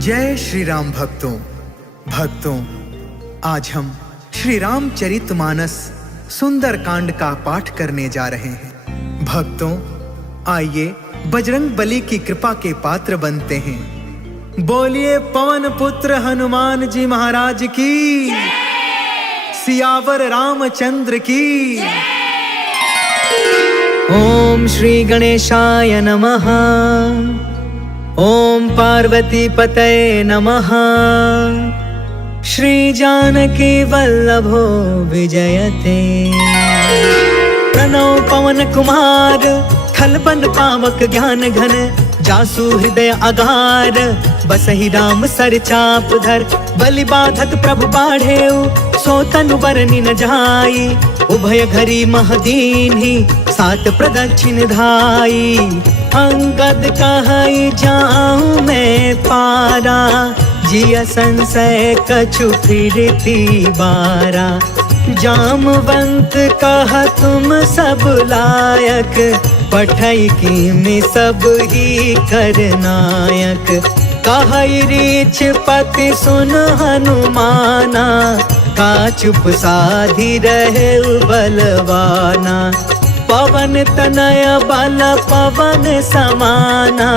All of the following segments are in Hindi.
जय श्री राम भक्तों, आज हम श्री रामचरितमानस सुंदर कांड का पाठ करने जा रहे हैं। भक्तों, आइए बजरंग बली की कृपा के पात्र बनते हैं। बोलिए पवन पुत्र हनुमान जी महाराज की, सियावर रामचंद्र की। ओम श्री गणेशाय नमः। ओम पार्वती पतये नमः। श्री जानकी वल्लभो विजयते। प्रणव पवन कुमार, खलबन पावक ज्ञान घन, जासु हृदय अगार, बसहि राम सर चाप धर। बलि बाधत प्रभु बाढ़ेउ, सो तनु बरनि न जाई। उभय घरी महदीन्हि, सात प्रदक्षिण धाई। अंगद कहई जाऊं मैं पारा, जिया संशय कछु फिरती बारा। जामवंत कहा तुम सब लायक, पठई की में सब ही करनायक। कहई रीछ पति सुन हनुमाना, का चुप साधी रहे बलवाना। पवन तनय बल पवन समाना,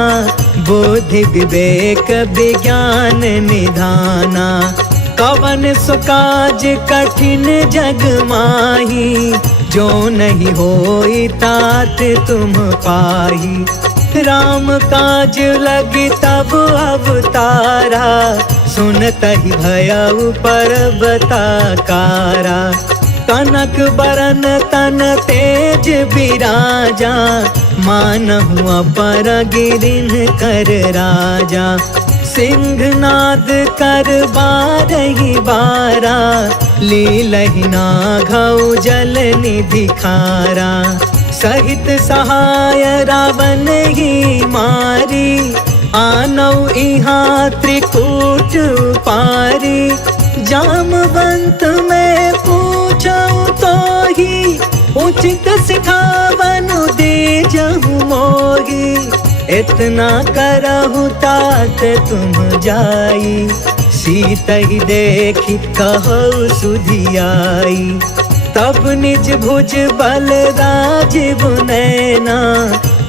बुद्धि विवेक विज्ञान निधाना। कवन सुकाज कठिन जग माही, जो नहीं होई तात तुम पाही। राम काज लगी तब अवतारा, सुनतहि भयउ पर्वताकारा। कनक बरन तन तेज बिराजा, मानहु अपर गिरिन कर राजा। सिंहनाद कर बारहि बारा, लीलहि नाघउ जल निधि खारा। सहित सहाय रावण ही मारी, आनौ इहाँ त्रिकूट पारी। जामवंत में पूछऊ तो ही, उचित सिखावनु दीजहु मोही। इतना करहु तात तुम जाई, सीतहि देखी कहु सुधियाई। तब निज भुज बल राजीव नैना,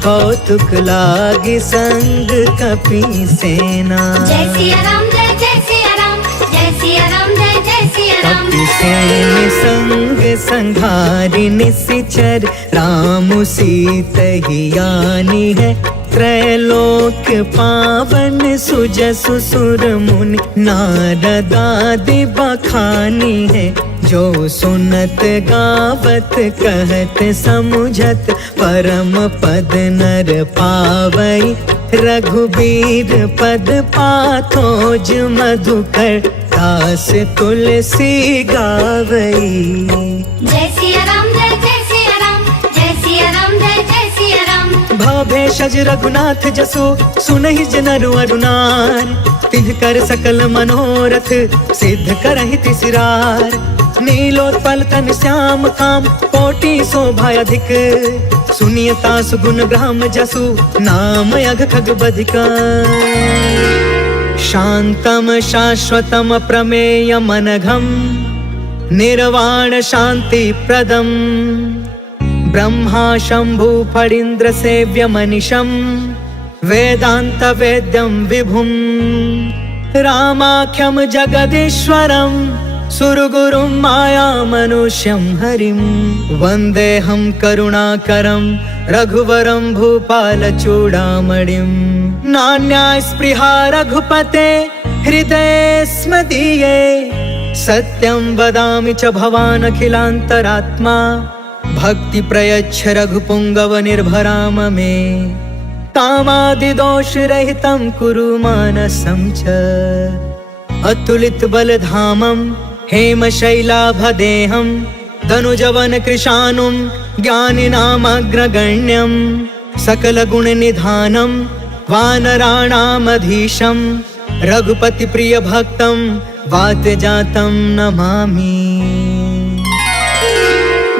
कौतुक लागी संग कपि सेना। जय सिया राम, जय जय सिया राम, जय सिया राम, जय जय सिया राम। कपि सेन संग संघारि निशिचर, राम सीतहि आनी है। त्रैलोक पावन सुजसु सुर मुनि, नारद आदि बखानी है। जो सुनत गावत कहत समुझत, परम पद नर पावई। रघुबीर पद पाथोज मधुकर, दास तुलसी गावई। जय सिया राम, जय जय सिया राम, जय सिया राम, जय जय सिया राम। भव भेषज रघुनाथ जसु, सुनहि जनरु अरुनार। तिन्हकर सकल मनोरथ, सिद्ध करहि तिसिरार। नीलोत्पल तन श्याम काम, कोटि शोभा अधिक। सुनियता सुगुण ग्राम जसु, नाम अघ खग बधिका। शांतम शाश्वतम प्रमेय मनघम, निर्वाण शांति प्रदम। ब्रह्मा शंभु फणीन्द्र सेव्य मनिषं, वेदांत वेद्यं विभुं। रामाख्यं जगदीश्वरं, सुरगुरुं माया मनुष्यं हरिं। वन्देऽहं करुणाकरं, रघुवरं भूपाल चूडामणिं। नान्या स्पृहा रघुपते, हृदये स्म दीये। सत्यं वदामि च भवान् अखिलान्तरात्मा। भक्ति प्रयच्छ रघुपुंगव निर्भराम मे। कामादिदोष रहितं कुरु मानसं च। अतुलित बलधामं, हेम शैलाभदेहं। धनुजवन कृशानुं, ज्ञानिनामग्रगण्यं। सकल गुण निधानं, वानराणामधीशं। रघुपति प्रिय भक्तं, वातजातं नमामि।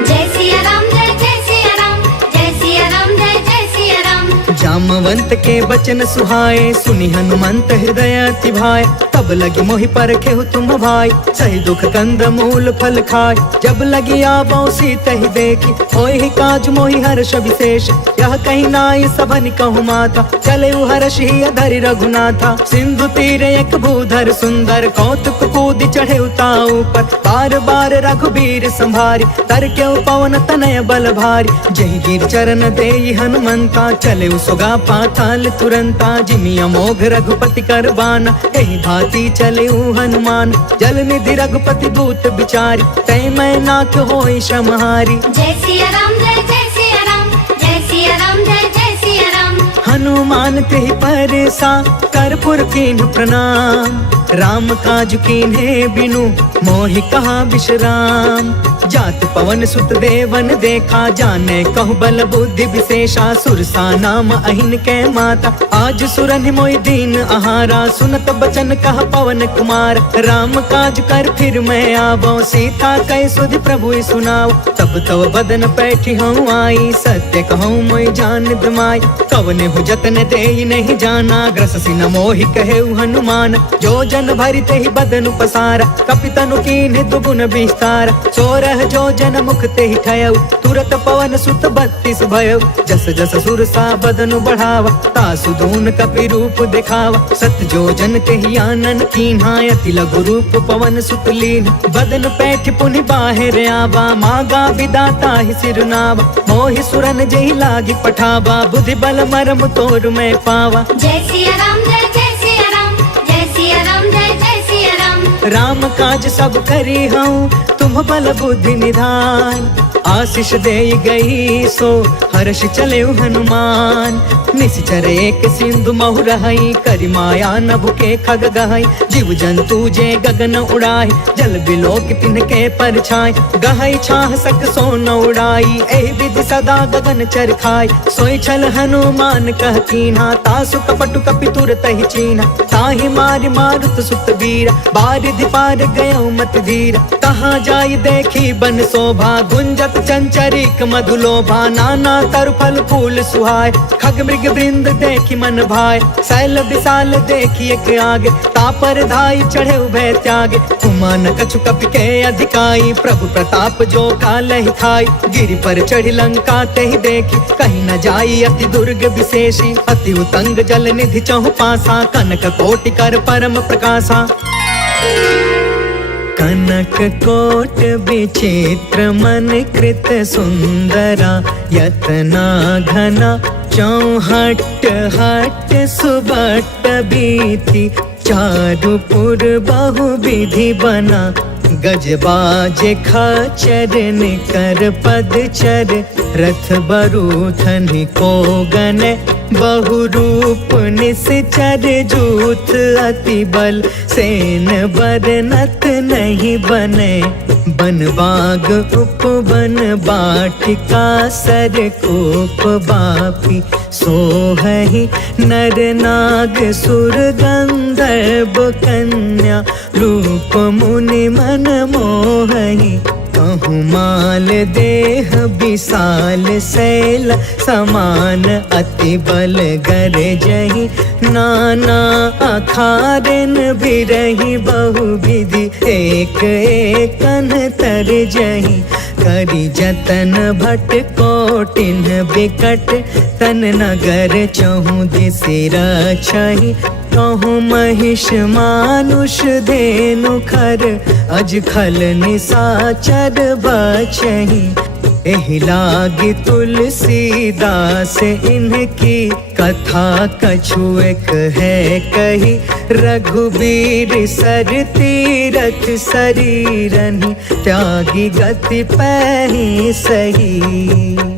जय सिया राम, जय जय सिया राम, जय सिया राम, जय जय सिया राम। नामवंत के बचन सुहाए, सुनी हनुमंत हृदय अति भाए। तब लगी मोहि परखे हो तुम भाई, सही दुख कंद मूल फल खाए। जब लगी आवो सीत ही देखी, होय ही काज मोहि हर्ष विशेष। यह कहीं नाई सबन कहु माता, चले हर्ष ही अधरि रघुनाथा। सिंधु तीर एक भूधर सुंदर, कौतुक कूद चढ़े उताऊ पर। बार बार रघुबीर संभारी, तर के पवन तनय बल भारी। जही गिर चरण देई हनुमंता, चले सुगा पाताल तुरंता। जिमि अमोघ रघुपति कर बाना, एहि भांति चले हनुमान। जल निधि रघुपति दूत बिचारी, तै मैं नाथ होई श्रमहारी। जय सिया राम जय जय सिया राम, जय सिया राम जय जय सिया राम। हनुमान तेहि परसा, कर्पूर कीन्ह प्रणाम। राम काज कीन्हे बिनु, मोहि कहा विश्राम। जात पवन सुत देवन देखा, जाने कहु बल बुद्धि विशेषा। सुरसा नाम अहिन के माता, आज सुरन मोहि दीन आहारा। सुनत बचन कह पवन कुमार, राम काज कर फिर मैं आवो। सीता कै सुधि प्रभु सुनाओ, तब तव बदन पैठी हूँ आई। सत्य कहूँ मोहि जान दमाई, कवने हु जतन देई नहीं जाना। ग्रस सिन मोहि कहे हनुमान, जो जन भरि तेहि बदन पसारा। कपितनु कीन्ह दुगुन विस्तार, सोरह जो जन मुख तेहि ठयउ। तुरत पवन सुत 32 भयउ, जस जस सुरसा बदनु बढ़ावा। तासु दून कपि रूप दिखावा, सत जो जन तेहि आनन कीन्हा। अति लघु रूप पवन सुत लीन, बदन पैठ पुनि बाहिर आवा। मागा विदाता ही सिरनावा, मोहि सुरन जहि लागी पठावा। बुद्धि बल मरम तोर मैं पावा। जय सिया राम जय जय सिया राम, जय सिया राम जय जय सिया राम। राम काज सब करी हूँ, तुम बल बुद्धि निधान। आशीष दे गई सो, हर्ष चले हनुमान। निश्चर एक सिंधु महु रहई, करि माया नभ के खग गहई। जीव जंतु जे गगन उड़ाई, जल बिलोक तिनके परछाई। गहई छाह सक सो न उड़ाई, एहि विधि सदा गगन चर खाई। सोई छल हनुमान कह कीन्हा, तासु कपटु कपि तुरत ही चीन्हा। ताहि मारि मारुत सुत वीरा, बारिधि पार गयो मत धीरा। कहाँ जाई देखी बन शोभा, गुंजत चंचरिक मधुलोभा। नाना तरु फल फूल सुहाय, खग मृग वृंद देखी मन भाय। शैल विशाल देखी एक आगे, तापर धाई चढ़े उभय त्यागे। उमान कछु कपि के अधिकाई, प्रभु प्रताप जो कालहि खाई। गिरि पर चढ़ी लंका तेहि देखी, कहीं न जाई अति दुर्ग विशेषी। अति उतंग जल निधि चहु पासा, कनक कोटि कर परम प्रकाशा। कनक कोट विचित्र मन कृत सुंदरा। यतना घना चौहट हट सुबट बीती। चारुपुर बहु विधि बना, गजबाज खचर निकर पदचर। रथ बरूथन को गन, बहु रूप निश्चर। जूथ अति बल, सेन बरनत नहीं बने। बन बाग उपवन बाटिका, सर कोप बापी। सोहहि नर नाग सुर गंधर्व कन्या। रूप मुनि मन मोहहि, कहूँ माल देह विशाल। शैल समान अति बल गरजहि, नाना अखारन बिरहि। बहु विधि एक एकन तरजहि, करि जतन भट कोटिन बिकट। तन नगर चहु दिसि रक्षहि, कहूँ महिष मानुष धेनु खर। अज खल निसाचर बचहि, एहि लागी तुलसीदास इनकी। कथा कछु एक है कही, रघुबीर सर तीरथ शरीरनि। त्यागी गति पैहि सही,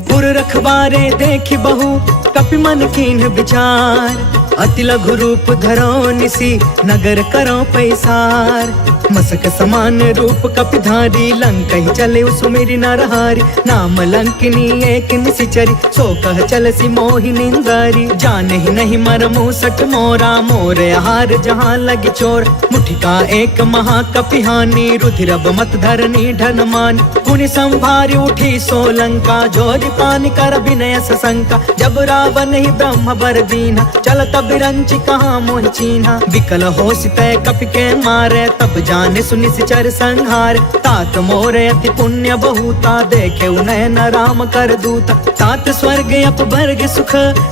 पुर रखवारे देखी बहु कपि मन कीन्ह विचार। अति लघु रूप धरो निसी, नगर करो पैसार। मसक समान रूप कपिधारी, लंकहि चले सुमिरि नरहारी। नाम लंकिनी एक निशिचरी, सो कह चलसी मोहि निंदारी। जाने ही नहीं मरमु सट मोरा, मोर आहार जहाँ लगी चोर। मुठिका एक महाकपिहानी, रुधिरब मत धरनी ढन मानी। पुनि संभारी उठी सो लंका, जोरि पार हानि कर विनय सशंका। जब रावण ही ब्रह्म बर दीना, चलत बिरंची कहाँ मोहि चीन्हा। विकल होश तय कपि के मारे, तब जाने सुनि सिचर संहार। तात मोर अति पुण्य बहुता, देखे नयन राम कर दूता। तात स्वर्ग अपवर्ग सुख,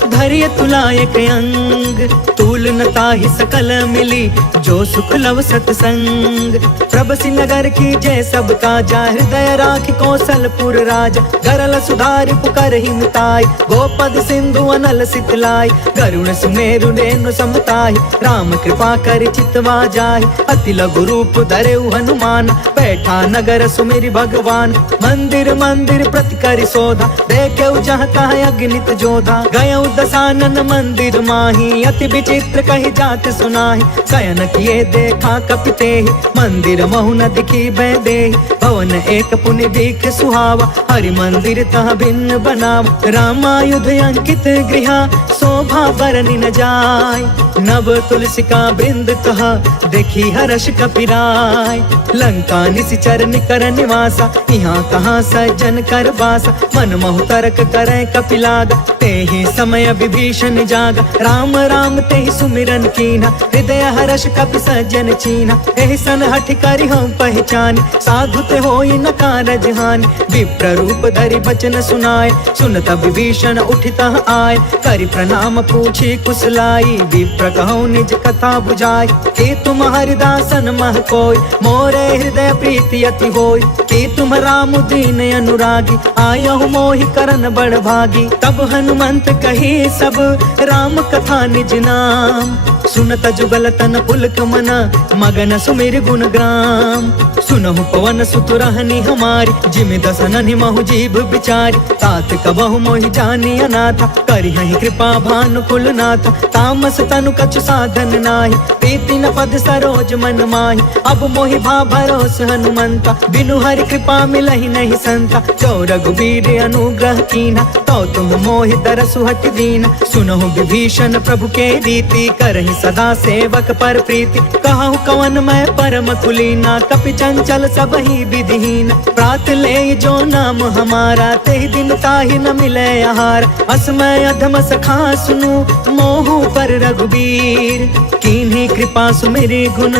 धरिय तुलायक अंग। तूल न ताहि सकल मिली, जो सुख लव सतसंग। प्रभसि नगर की जय सब काजा, हृदय राखि कौशलपुर राजा। गरल सुधारि पुकर ही मिताई, गोपद सिंधु अनल सितलाई। गरुण सुमेरु रेणु समताई, राम कृपा कर चितवा जाहि। अति लघु रूप धरेउ हनुमान, बैठा नगर सुमिरि भगवान। मंदिर मंदिर प्रति करि शोधा, देखेउ जहाँ तहाँ अगणित जोधा। गयउ दसानन मंदिर माही, अति विचित्र कही जात सुनाहि। शयन किए देखा कपि तेहि, मंदिर महु न दिखी बै देहि। भवन एक पुनि दीख सुहावा, हरि मंदिर तह भिन्न बनावा। रामायुध अंकित गृहा, शोभा बरनि न जाय। नव तुलसिका बृंद तह, देखी हर्ष कपिराय। लंका निशिचर निकर निवासा, यहाँ कहाँ सज्जन कर बासा। मन महु तर्क करे कपिलागा, तेहि समय विभीषण जागा। राम राम तेहि सुमिरन कीन्हा, हृदय हर्ष कपि सज्जन चीन्हा। एहि सन हठि करि हम पहचानी, साधु ते होई न कारज हानि। विप्र रूप धरि बचन सुनाए, सुनत विभीषण उठितः आए। करि प्रणाम पूछी कुशलाई, विप्र कहूँ निज कथा बुझाई। कि तुम हरिदासन मह कोई, मोरे हृदय प्रीति अति होई। कि तुम राम दीन अनुरागी, आयहु मोहि करन बड़ भागी। तब हनुमंत कही सब, राम कथा निज नाम। सुनत जुगल तन पुलक मना, मगन सुमिर गुण ग्राम। सुनहु पवन सुत रहनी हमारी, जिमि दसननि महु जीव बिचारी। तात कबहु मोहि जानी अनाथा, करिहहि कृपा भानुकुल नाथा। तामस तनु कछु साधन नाही, प्रीति न पद सरोज मन माही। अब मोहि भा भरोस हनुमंता, बिनु हरि कृपा मिलहि नहीं संता। जो रघुबीर अनुग्रह कीन्हा, तो तुम मोहि दरसु हट दीना। सुनहु विभीषण प्रभु के रीति, करहि सदा सेवक पर प्रीति। कहूँ कवन मैं परम कुलीना, कपि चंचल सब ही विधिहीन। प्रात ले जो नाम हमारा, तेहि दिन ताहि न मिले आहार। असमय अधम सखा सुनु, मोहु पर रघुबीर। कीन्ही कृपा सुमिरि गुण,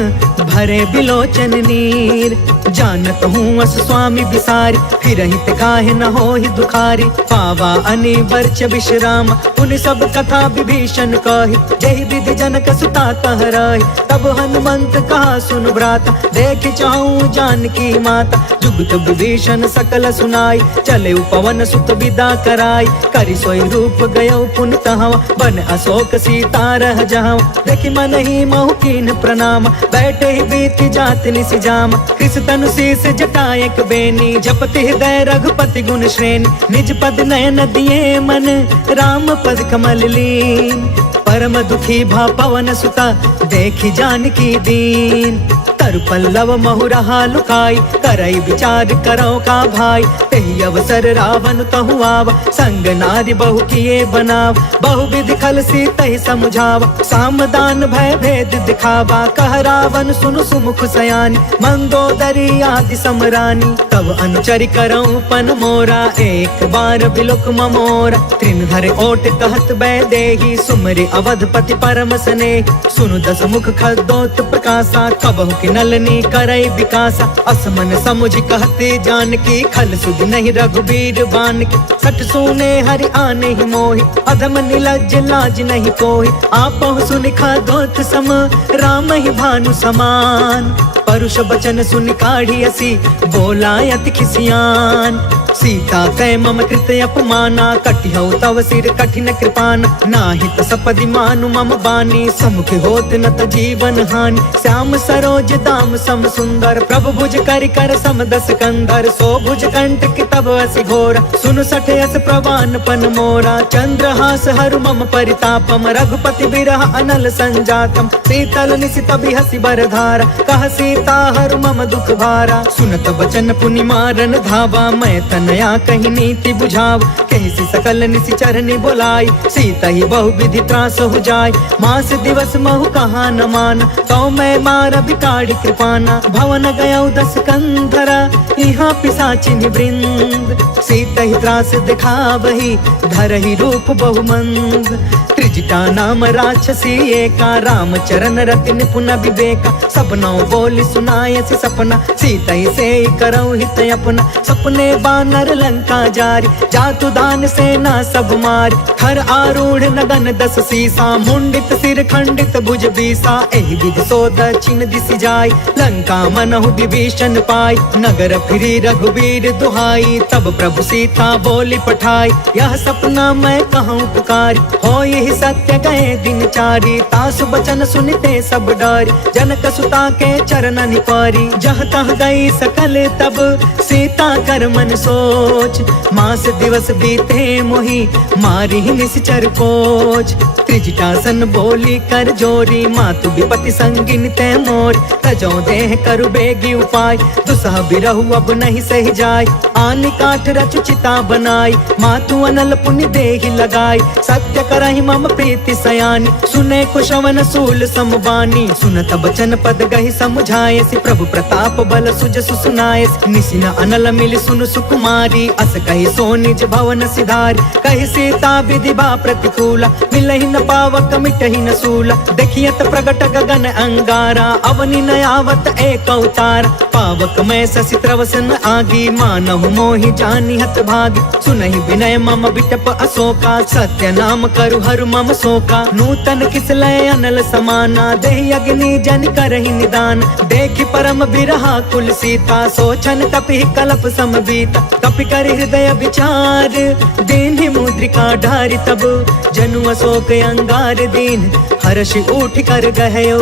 भरे बिलोचन नीर। जानत हूँ अस स्वामी बिसारी, फिरहि ते काहे न होहि दुखारी। पावा अनिवर्च विश्राम, पुनि सब कथा विभीषण कही। जहि विधि जनक सुता कह रही, तब हनुमंत कहा सुन भ्राता। देख चाहूँ जानकी माता, जुगत विभीषण सकल सुनाई। चले पवन सुत विदा कराई, करि सोई रूप गयो पुनि तहवा। बन अशोक सीता रह जहाँ, देखि मन ही महु कीन्ह प्रणाम। बैठे ही बीत जात निसि जामा, कृष तनु शीस जटायक बेनी। जपति हृदय रघुपति गुण श्रेणी, निज पद नयन दिए मन, राम पद कमल लीन। परम दुखी भा पवन सुता, देखी जानकी दीन। तरु पल्लव महु रहा लुकाई, करई विचार करो का भाई। तेहि अवसर रावण तहु आवा, संग नारी बहु किए बनाव। बहु विधि खल सी तहि समुझावा, सामदान भय भेद दिखावा। कह रावण सुनु सुमुख सयानी, मंदोदरी आदि समरानी। तब अनुचरि करऊं पन मोरा, एक बार बिलुक ममोरा। त्रिन धर ओट कहत बै देही, सुमरि अवधपति परम स्नेही। सुनु दस मुख खदोत प्रकाशा, कबहु कि नलनी करई विकासा। असमन समुझ कहते जानकी, खल सुध नहीं रघुबीर बान की। सठ सुने हरि आने ही मोहि, अधम निलज्ज लाज नहीं कोहि। आपहु सुनि खदोत सम, राम ही भानु समान। परुष बचन सुनि काढ़ी असी, बोला अति खिसियान। सीता कै मम कृत अपमाना, कटिहउ तव सिर कठिन कृपाना। नाहित सपदि मानु मम बानी, समुख होत न त जीवन हानि। श्याम सरोज दाम सम सुंदर, प्रभु भुज करि कर सम दस कंधर। सो भुज कंठ कि तब असि घोर, सुन सठ यस प्रवान पन मोरा। चंद्रहास हरु मम परितापम, रघुपति बिरह अनल संजातम। शीतल निशित बिहसि बर धारा, कह सीता हरु मम दुख भारा। सुनत बचन पुनि मारन धावा, मैं तन नया कही नीति बुझाव, कही सी सकल निशिचर नि बोलाई, सीता ही बहु विधि त्रास हो जाय, मास दिवस महु कहा न मान, तो मैं मार बिकाड़ी कृपाना, भवन गयौ 10 कंधरा, यहाँ पिशाचिनि वृंद, सीता ही त्रास दिखावही, धरहि रूप बहुमंद, त्रिजटा नाम राक्षसी एका, राम चरण रति निपुण विवेका, सपनों बोली सुनाय सी सपना, सीता ही से करौ हित अपना, सपने बानर लंका जारी, जातु दान सेना सब मारी, थर आरूढ़ नगन 10 सीसा, मुंडित सिर खंडित भुज बीसा, एहि विधि सो दक्षिण दिशि जाय, लंका मनहु विभीषण पाई, नगर फिरी रघुबीर दुहाई, तब प्रभु सीता बोली पठाई, यह सपना मैं कहूँ पुकारी, हो यही सत्य गए दिन चारी, तासु बचन सुनते सब डरी, जनक सुता के चरण निपारी, जह तह गई सकल तब सीता कर मन सोच, मास दिवस बीते मोहि मारी निश्चर कोच, त्रिजटासन बोली कर जोरी, मातु विपति संगिन ते मोर, तजो देह करु बेगी उपाय, दुसह बिरहु अब नहीं सही जाय, आनि काठ रचु चिता बनाई, मातु अनल पुण्य देहि लगाई, सत्य करहि मम प्रीति सयानी, सुने कुशवन सूल समबानी, सुनत बचन पद गहि समुझाय, सि प्रभु प्रताप बल सुजसु सुनाय, निसिन अनल मिलि सुनु सुकुमारी, अस कहि सो निज भवन सिधारी, कहि सीता विधि बा प्रतिकूला, मिलहि न पावक मिटहि न सूला, देखियत प्रगट गगन अंगारा, अवनि न आवत एक अवतार, पावक मैं ससि त्रवसन आगी, मानहु मोहि जानि हत भागी, सुनहि विनय मम बिटप अशोका, सत्य नाम करु हरु मम शोका, नूतन किसलय अनल समाना, देहि अग्नि जन करहि निदान, देखि परम बिरहा कुल सीता, सोचन कपि कलप समबीता, कपि कर हृदय विचार, दीन्हि मुद्रिका ढारि तब, जनु अशोक अंगार दीन, हर्षि उठ कर गहयो,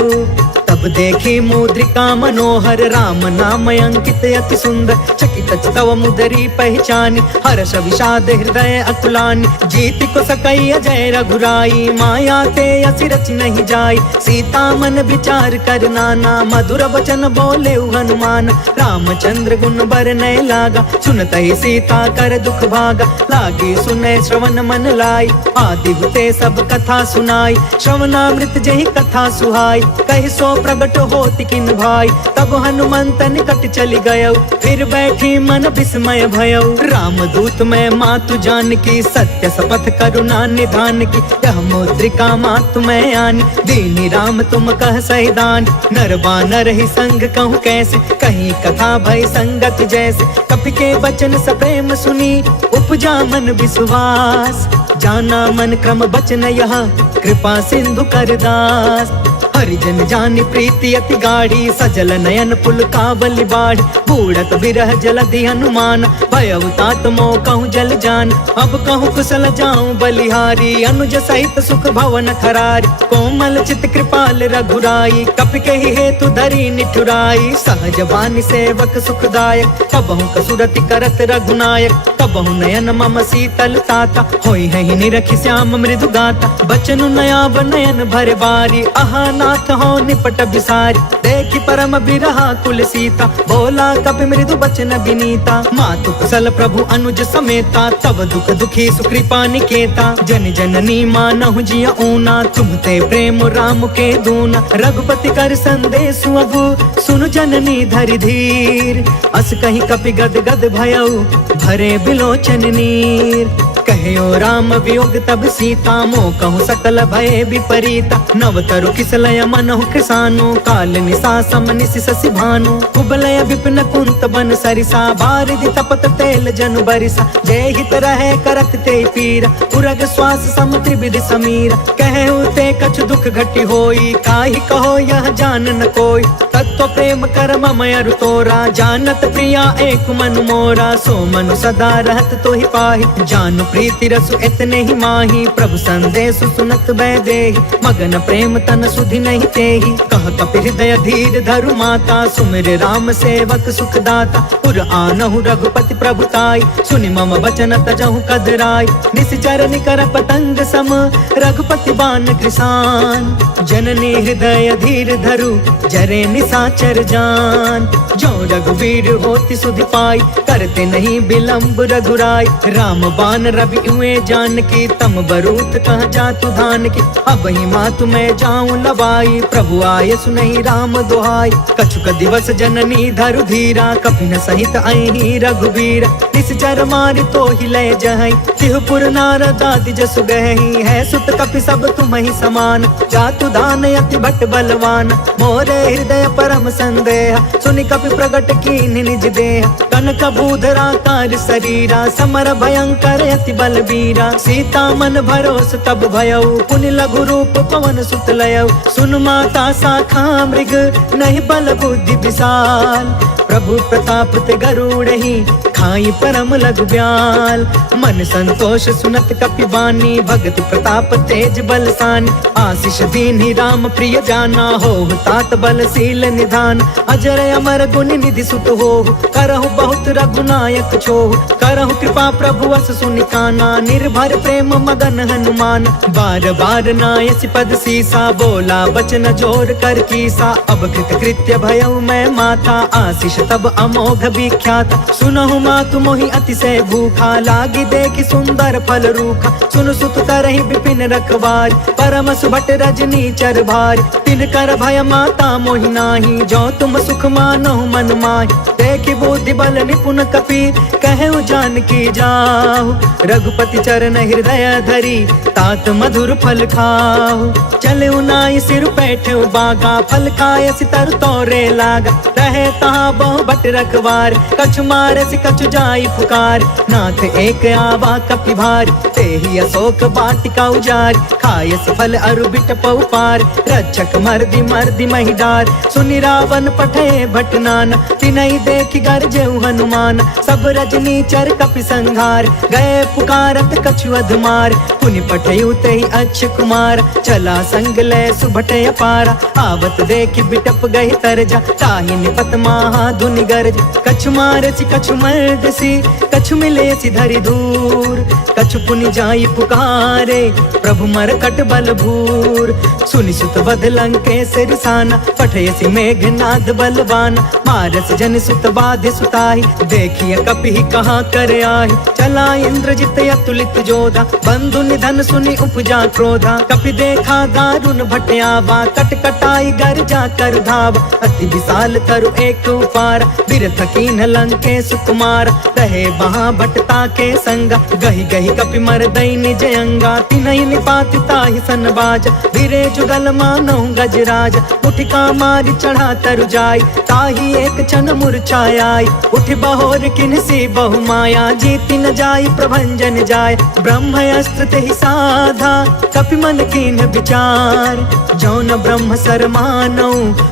तब देखी मुद्रिका मनोहर, राम नाम अंकित अति सुंदर, चकित तव मुदरी पहचानी, हर्ष विषाद हृदय अकुलानी, जीति को सकई अजय रघुराई, माया ते असि रच नहीं जाई, सीता मन विचार कर नाना, मधुर वचन बोले हनुमान, रामचंद्र गुण बरनय लागा, सुनत ही सीता कर दुख भागा, लागी सुने श्रवण मन लाई, आदि हुते सब कथा सुनाई, श्रवणामृत जही कथा सुहाई, कहि सो प्रगट होति किन भाई, तब हनुमंत निकट चली गयो, फिर बैठी मन विस्मय भयो, राम दूत मैं मातु जान की, सत्य शपथ करुणा निधान की, यह मुद्रिका मातु मैं आनी, दीनी राम तुम कह सहिदान, नर बानर ही संग कहूँ कैसे, कहीं कथा भय संगत जैसे, कपि के वचन सप्रेम सुनी, उपजा मन विश्वास, जाना मन क्रम बचन यह, कृपा सिंधु करदास, हरिजन जानि प्रीति अति गाढ़ी, सजल नयन पुल काबलि बाढ़, बूढ़त बिरह जलधि हनुमान, भयउ तात मोह कहूँ जल जान, अब कहूँ कुशल जाऊं बलिहारी, अनुज सहित सुख भवन खरारी, कोमल चित कृपाल रघुराई, कपि कहि हेतु धरी निठुराई, सहज बानी सेवक सुखदायक, कबहु कसुरति करत रघुनायक, कबहु नयन मम शीतल ताता, होई है निरखि श्याम मृदु गाता, बचनु नयाब नयन भर बारी, आहा नाथ हो निपट बिसारी, देखि परम बिरहा कुल सीता, बोला कपि मृदु बचन विनीता, मातु कुशल प्रभु अनुज समेता, तब दुख दुखी सुकृपा निकेता, जन जननी मानहु जिय ऊना, तुम ते प्रेम राम के दूना, रघुपति कर संदेश अगु, सुनु जननी धरि धीर, अस कहीं कपि गद गद भयउ, भरे बिलोचन नीर, कहो राम वियोग तब सीता, मोह कहूँ सकल भय विपरीता, नवतरु किसलय मनहु कृसानु, काल निशा सम निशि शशि भानु, कुबलय विपिन कुंत बन सरिसा, बारिधि तपत तेल जनु बरिसा, जय हित रहे करत ते पीरा, उरग श्वास सम त्रिविधि समीरा, कहु ते कछु दुख घटी होई, काहि कहो यह जान न कोई, तत्व प्रेम कर मम अरु तोरा, जानत प्रिया एक मनु मोरा, सो मनु सदा रहत तो ही पाहि, जानु प्रीति रसु इतने ही माही, प्रभु संदेश सुनत वैदेही, मगन प्रेम तन सुधि नहीं तेही। कह कपि हृदय धीर धरु माता, सुमिर राम सेवक सुखदाता। पुर आनहु रघुपति प्रभुताई, सुनि मम वचन तजहु कदराई। निश्चर निकर पतंग सम, रघुपति बान कृसान। जननी हृदय धीर धरु, जरे निशाचर जान। जो रघुवीर होति सुधि पाई, करते नहीं विलंब रघुराई। राम बान रवि हुए जान की, तम बरूत कह जातु धान की। अब ही मातु मैं जाऊं लवाई, प्रभु आये सुनहि राम दुहाई। कछुक दिवस जननी धरु धीरा, कपिन सहित अहि रघुवीर। निश्चर मारि तो ही लय जहई, तिहुपुर नारद आदि जसु गहई। है सुत कपि सब तुम्हि समान, जातु दान अति भट बलवान। मोरे हृदय परम संदेह, सुनि कपि प्रगट कीन निज देह। कनक बूधरा कार शरीरा, समर भयंकर अति बलबीरा। सीता मन भरोस तब भयउ, पुनि लघु रूप पवन सुत लयउ। सुन माता शाखा मृग, नहीं बल बुद्धि विशाल। प्रभु प्रताप ते गरुड़हि, खाई परम लघु ब्याल। मन संतोष सुनत कपि बानी, भगति प्रताप तेज बलसानी। आशीष दीन्हि राम प्रिय जाना, होहु तात बलशील निधान। अजर अमर गुण निधि सुत होहु, करहु बहुत रघुनायक छोहु। करहु कृपा प्रभु अस सुनि काना, निर्भर प्रेम मगन हनुमान। बार बार नायसि पद सीसा, बोला बचन जोर कर कीसा। अब कृत कृत्य भयउ मैं माता, आशीष तब अमोघ विख्यात। सुनहु मातु मोहि अतिशय भूखा, लागी देखि सुंदर फल रूखा। सुन सुत करहि विपिन रखवार, परम सुभट रजनी चर भार। तिनकर भय माता मोहि नाही, जो तुम सुख मानहु मन माहि। देखि बुद्धि बल निपुण कपि, कहु जानकी जाहु। रघुपति चरण हृदय धरी, तात मधुर फल खाहु। चलउ नाई सिर बैठउ बागा, फल खाय सितर तोरे लागा। रहे तहाँ बहु भट रखवार, कछु मारसि कछु जाई पुकार। नाथ एक आवा कपि भार, तेहि अशोक वाटिका उजारी। खायसि फल अरु बिटपउ पार, रक्षक मर्दि मर्दि महि डार। सुनि रावण पठे भट नाना, तिनहि देखि गरजेउ हनुमान। सब रजनी चर कपि संघार, गए पुकारत कछु अधमार। पुनि पठेउ तेहि अक्ष कुमार, चला संग लय सुभट अपारा। आवत देखि बिटप गहि तरजा, ताहि निपत महा धुनि गरज। कछु मारसि कछु मर्दसि, कछु मिलेसि धरि धूर। कछु पुनि जाई पुकारे, प्रभु मरकट बल भूर। सुनि सुत वध लंकेश रिसाना, पठयसि मेघनाद बलवान। मारस जन सुत बाधे सुताहि, देखिए कपि कहाँ कर आहि। चला इंद्रजित अतुलित जोधा, बंधु निधन सुनि उपजा क्रोधा। कपि देखा दारुण भट आवा, कट कटाई गर जा कर धावा। अति विशाल तरु एक उपार, बिरथ कीन्ह लंकेश कुमार। रहे वहाँ भटता के संगा, गहि गहि कपि मरदई निज अंगा। तिनहि निपाति ताहि सन बाजा, वीरे जुगल मानहु गजराज। उठिका मारि चढ़ा तरु जाय, ताहि एक क्षण मूर्छाय। उठि बहोर किन्हसी बहु माया, जीति न जाय प्रभंजन जाय। ब्रह्म अस्त्र तेहि साधा, कपि मन कीन्ह विचार। जौन ब्रह्म सर मानौ,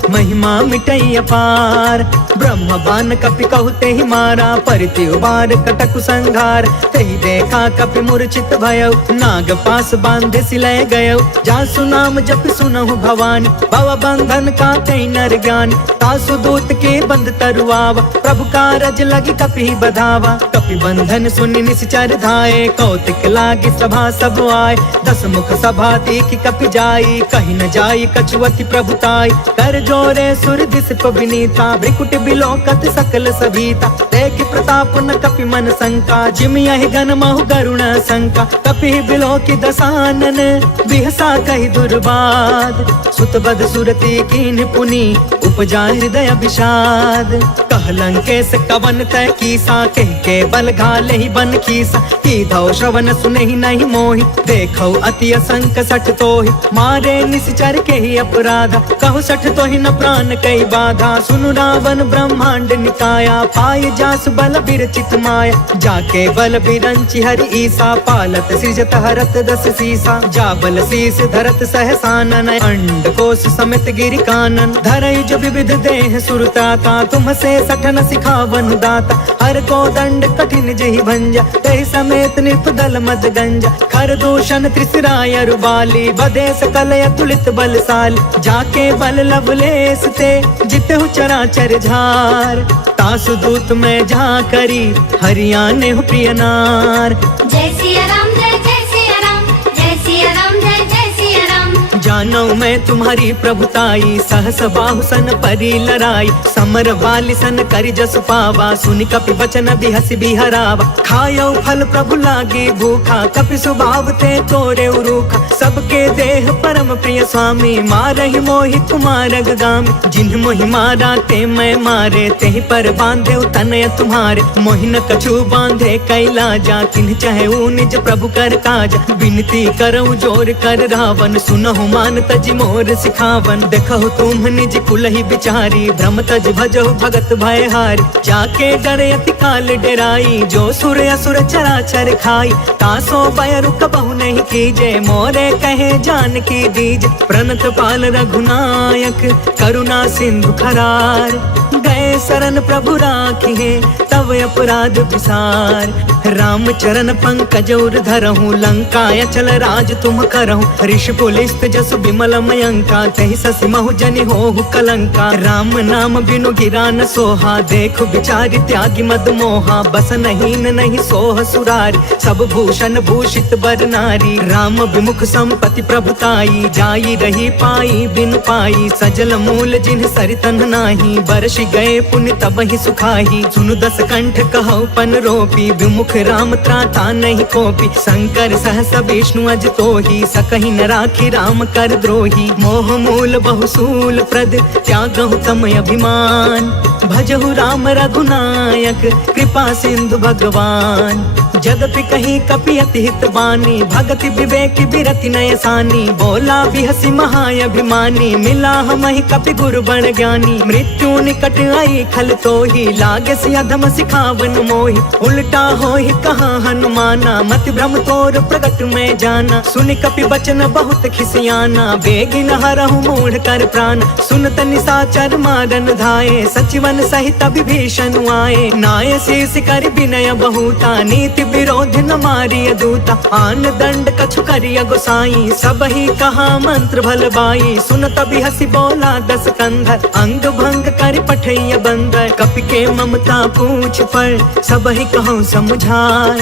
महिमा मिटई अपार। ब्रह्म बान कपि कहु तेहि मारा, परिति उबार कटकु संघार। तेहि देखा कपि मूर्छित भयउ, नाग पास बांधे सिलय गयउ। जासु नाम जपि सुनहु भवानी, भव बंधन काटई नर ज्ञानी। तासु दूत के बंद तरुआवा, प्रभु कारज लगी कपि बधावा। कपि बंधन सुनि निश्चर धाये, कौतिक लागी सभा सब आए। दस मुख सभा देखि कपि जाई, कहि न जाई कछुअति प्रभुताई। कर जोरे सुर दिस विनीता, भ्रिकुट बिलोकत सकल सभीता। देखि प्रताप न कपि मन शंका, जिमियहि घन महु गरुण शंका। कपि बिलोकि दसानन, बिहसा कहि दुर्बाद। सुत बध सुरति कीन्ह पुनि, उपजा हृदय विषाद। कह लंकेश कवन तय कीसा, कहि के बल घाले ही बन खीसा। कीधौ श्रवण सुनहि नहीं मोहि, देखौ अति असंक सठ तोहि। मारे निश्चर के ही अपराधा, कहु सठ तोहि न प्राण कई बाधा। सुनु रावण ब्रह्मांड निकाया, पाय जासु बल बिरचित माया, जाके बल बिरंचि हरि ईसा, पालत सृजत हरत दस सीसा, जा बल शीस धरत सहसानन, अंड कोश समित गिरि कानन, धरई जो विविध देह सुरताता, तुमसे सठन सिखावन दाता, हर को दंड कठिन जहि भंजा, तहि समेत निर्पदल मद गंजा, खर दूषण त्रिसराय रुबाली, बदे सकल अतुलित बलशाली, जाके बल लवलेस ते जितहु चराचर झार, तासु दूत में जा करी हरियाणे हो प्रिय नार। जय सिया राम जय सिया राम, जय सिया राम जय सिया राम। जानो मैं तुम्हारी प्रभुताई, सहस बाहु सन परी लराई, समर वाली सन करि जस पावा, सुनि कपि वचन बिहसि बिहरावा, खायो फल प्रभु लागी भूखा, कपि स्वभाव थे तोरे उरूखा, सबके देह परम प्रिय स्वामी, मारहि मोहि कुमार गामी, जिन्ह मोहि मारा ते मैं मारे, तेहि पर बांधे तनय तुम्हारे, मोहि न कछु बांधे कैलाजा, किन्ह चाहे निज प्रभु कर काजा, विनती करऊं जोर कर रावण, सुनहु मान तज मोर सिखावन, देखहु तुम निज कुलहि बिचारी, भ्रम तज भजहु भगत भयहारी, जाके डरे अति काल डेराई, जो सुर असुर चराचर खाई, तासो भय रुक बहु नहीं कीजे, मोरे कहे जान की दीज, प्रणत पाल रघुनायक करुणा सिंधु खरार, गए शरण प्रभु राखिए तब अपराध विसार, राम चरण पंकज उर धरहूँ, लंका अचल राज तुम करहूँ, ऋषि पुलिस्त जसु विमल मयंका, तहि ससि महु जनि होहु कलंका, राम नाम बिनु गिरा न सोहा, देखु बिचारी त्यागी मद मोहा, बस नहीं सोह सुरारी, सब भूषण भूषित बर नारी, राम विमुख संपत्ति प्रभुताई, जाई रही पाई बिनु पाई, सजल मूल जिन्ह सरितन नाही, बरसि गए पुण्य तब ही सुखाही, सुनु दस कंठ कहु पन रोपी, विमुख राम त्राता नहीं कोपी, शंकर सहस विष्णु अज तोही, सकहि न राखी राम कर द्रोही, मोह मूल बहुसूल प्रद त्यागहु तम अभिमान, भजहु राम रघुनायक कृपा सिंधु भगवान, जदपि कहीं कपि अति हित बानी, भगति विवेक बिरति नय सानी, बोला बिहसि महाअभिमानी, मिला हमहि कपि गुरु बड़ ज्ञानी, मृत्यु निकट आई खल तोही, लागे सि अधम सिखावन मोहि, उल्टा होहि कहाँ हनुमाना, मति भ्रम तोर प्रगट में जाना, सुनि कपि बचन बहुत खिसियाना, बेगिन हरहु मूढ़ कर प्राण, सुनत निशाचर मारन धाये, सचिवन सहित विभीषण आए, नाय शीस कर विनय बहुता, नीति विरोध न मारिय दूता, आन दंड कछु करिय गोसाई, सब ही कहा मंत्र भल बाई, सुनत बिहसि बोला दस कंधर, अंग भंग कर पठैय बंदर, कपि के ममता पूछ पर सब ही कहूँ समझाए,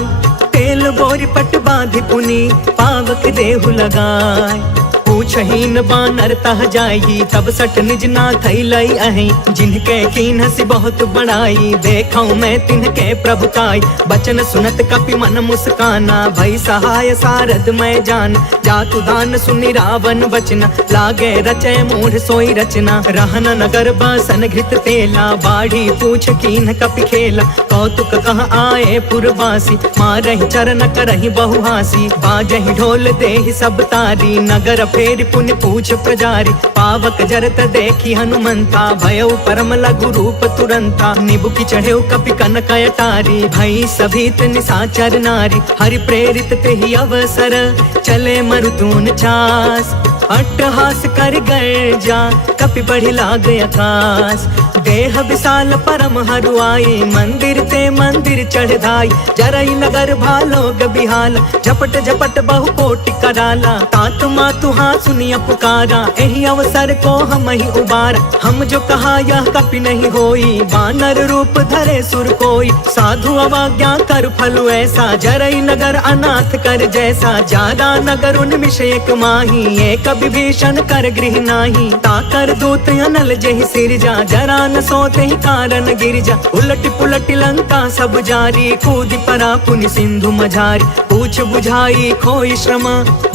तेल बोरी पट बांधि पुनि पावक देहु लगाए, पूछहीन बानर तह जाई, तब सठ निज नाथ लई अहि, जिनके कीन्हसि बहुत बड़ाई, देखऊं मैं तिनके प्रभुताई, बचन सुनत कपि मन मुस्काना, भई सहाय सारद मैं जान, जातु दान सुनि रावण वचना, लागे रचय मूढ़ सोई रचना, रहन नगर बासन घृत तेला, बाढ़ी पूछ कीन्ह कपि खेला, कौतुक कह आए पुरवासी, मारहि चरण करहि बहु हासी, बाजहि ढोल देहि सब तारी, नगर फेर पुण्य पूछ प्रजारी, पावक जरत देखी हनुमंता, भयउ परम लघु रूप तुरंता, निबुकि चढ़ेउ कपि कनक अटारी, भई सभीत निशाचर नारी, हरि प्रेरित तेहि अवसर, चले मरुतून चास, अट्टहास कर गर्जा कपि बढ़ि लाग आकाश, देह विशाल परम हरुआई, मंदिर ते मंदिर चढ़ धाई, जरई नगर भालोग बिहाला, झपट झपट बहु कोटि कराला, तात मातु हाँ सुनिया पुकारा, एहि अवसर को हम ही उबारा, हम जो कहा यह कपि नहीं होई, बानर रूप धरे सुर कोई, साधु अवज्ञा कर फल ऐसा, जरई नगर अनाथ कर जैसा, जादा नगर उन्मिष एक माही, एक विभीषण कर गृह नाही, ताकर दूत अनल जहि सिरजा, जरा न सोते ही कारण गिरजा, उलट पुलट लंका सब जारी, कूदि परा पुनि सिंधु मझारी, पूछ बुझाई खोई श्रम,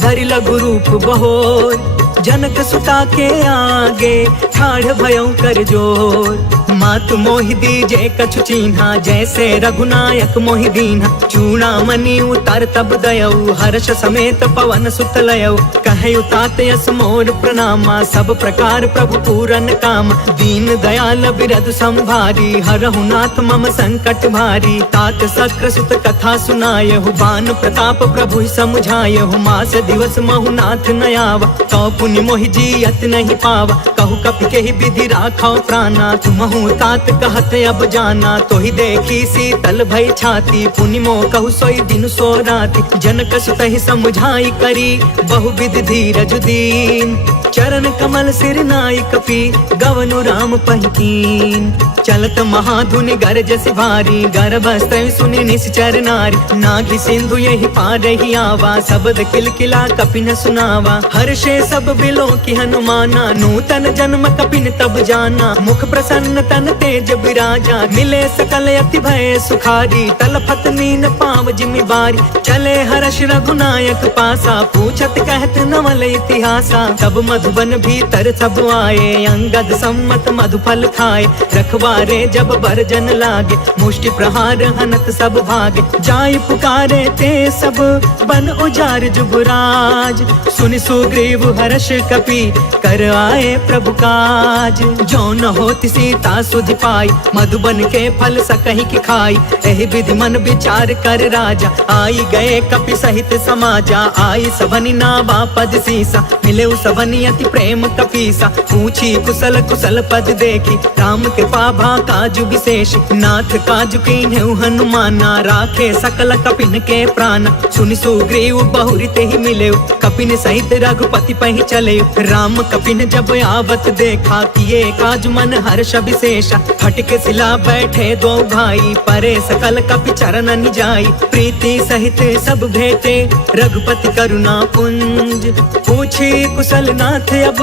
धरि लघु रूप बहोर, जनक सुता के आगे ठाढ़ भयं कर जोर, मातु मोहि दीजे कछु चिन्हा, जैसे रघुनायक मोहि दीन्हा। चूड़ामणि उतार तब दयऊ, हर्ष समेत पवन सुत लयऊ। कहयु तात यस मोर प्रणामा, सब प्रकार प्रभु पूरन काम। दीन दयाल बिरधु संभारी, हरहु नाथ मम संकट भारी। तात सक्र सुत कथा सुनायहु, बान प्रताप प्रभु समुझायहु। मास दिवस महु नाथ न आवा, कौ पुनि मोहि जियत नहीं पावा। कहु कपि केहि विधि राखौ प्राणा, तुमहु तात कहत अब जाना। तोहि देखी शीतल भई छाती, पुनि मोह कहु सोई दिन सो राति। जनक सुतहि समुझाई करी, बहु विधि धीरज दीन। चरण कमल सिर नाई कपि, गवनु राम पहिकीन। चलत महाधुनि गरजसि भारी, गर्भस्त्र सुनि निश्चर नारी। नाघि सिंधु यही पार ही आवा, शब्द किलकिला कपिन सुनावा। हर्षे सब बिलो की हनुमाना, नूतन जन्म कपिन तब जाना। मुख प्रसन्न तन तेज बिराजा, मिले सकल अति भय सुखारी। तलफत नीन पाव जिमि बारी, चले हर्ष रघुनायक पासा। पूछत कहत नवल इतिहासा, तब मधुबन भीतर सब आए। अंगद सम्मत मधुफल खाए, रखवारे जब बरजन लागे। मुष्टि प्रहार हनत सब भागे, जाय पुकारे ते सब बन उजार जुगराज। सुनि सुग्रीव हर्ष कपि, कर आए प्रभु काज। जो न होति सीता सुधि पाई, मधुबन के फल सकहि की खाई। एहि विधि मन विचार कर राजा, आई गए कपि सहित समाजा। आई सबनि नावा पद सीसा, मिले सबनि अति प्रेम कपीसा। पूछी कुशल कुशल पद देखी, राम कृपा भा काजु विशेष। नाथ काजु कीन्हु हनुमाना, राखे सकल कपिन के प्राण। सुनि सुग्रीव बहुरी तेहि मिलेउ, कपिन सहित रघुपति पहि चलेउ। राम कपिन जब आवत देखा, किए काजु मन हर्ष विशेषा। हटके सिला बैठे दो भाई, परे सकल कपि चरण निजाई। प्रीति सहित सब भेटे, रघुपति करुणा पुंज। पूछी कुशल नाथ अब,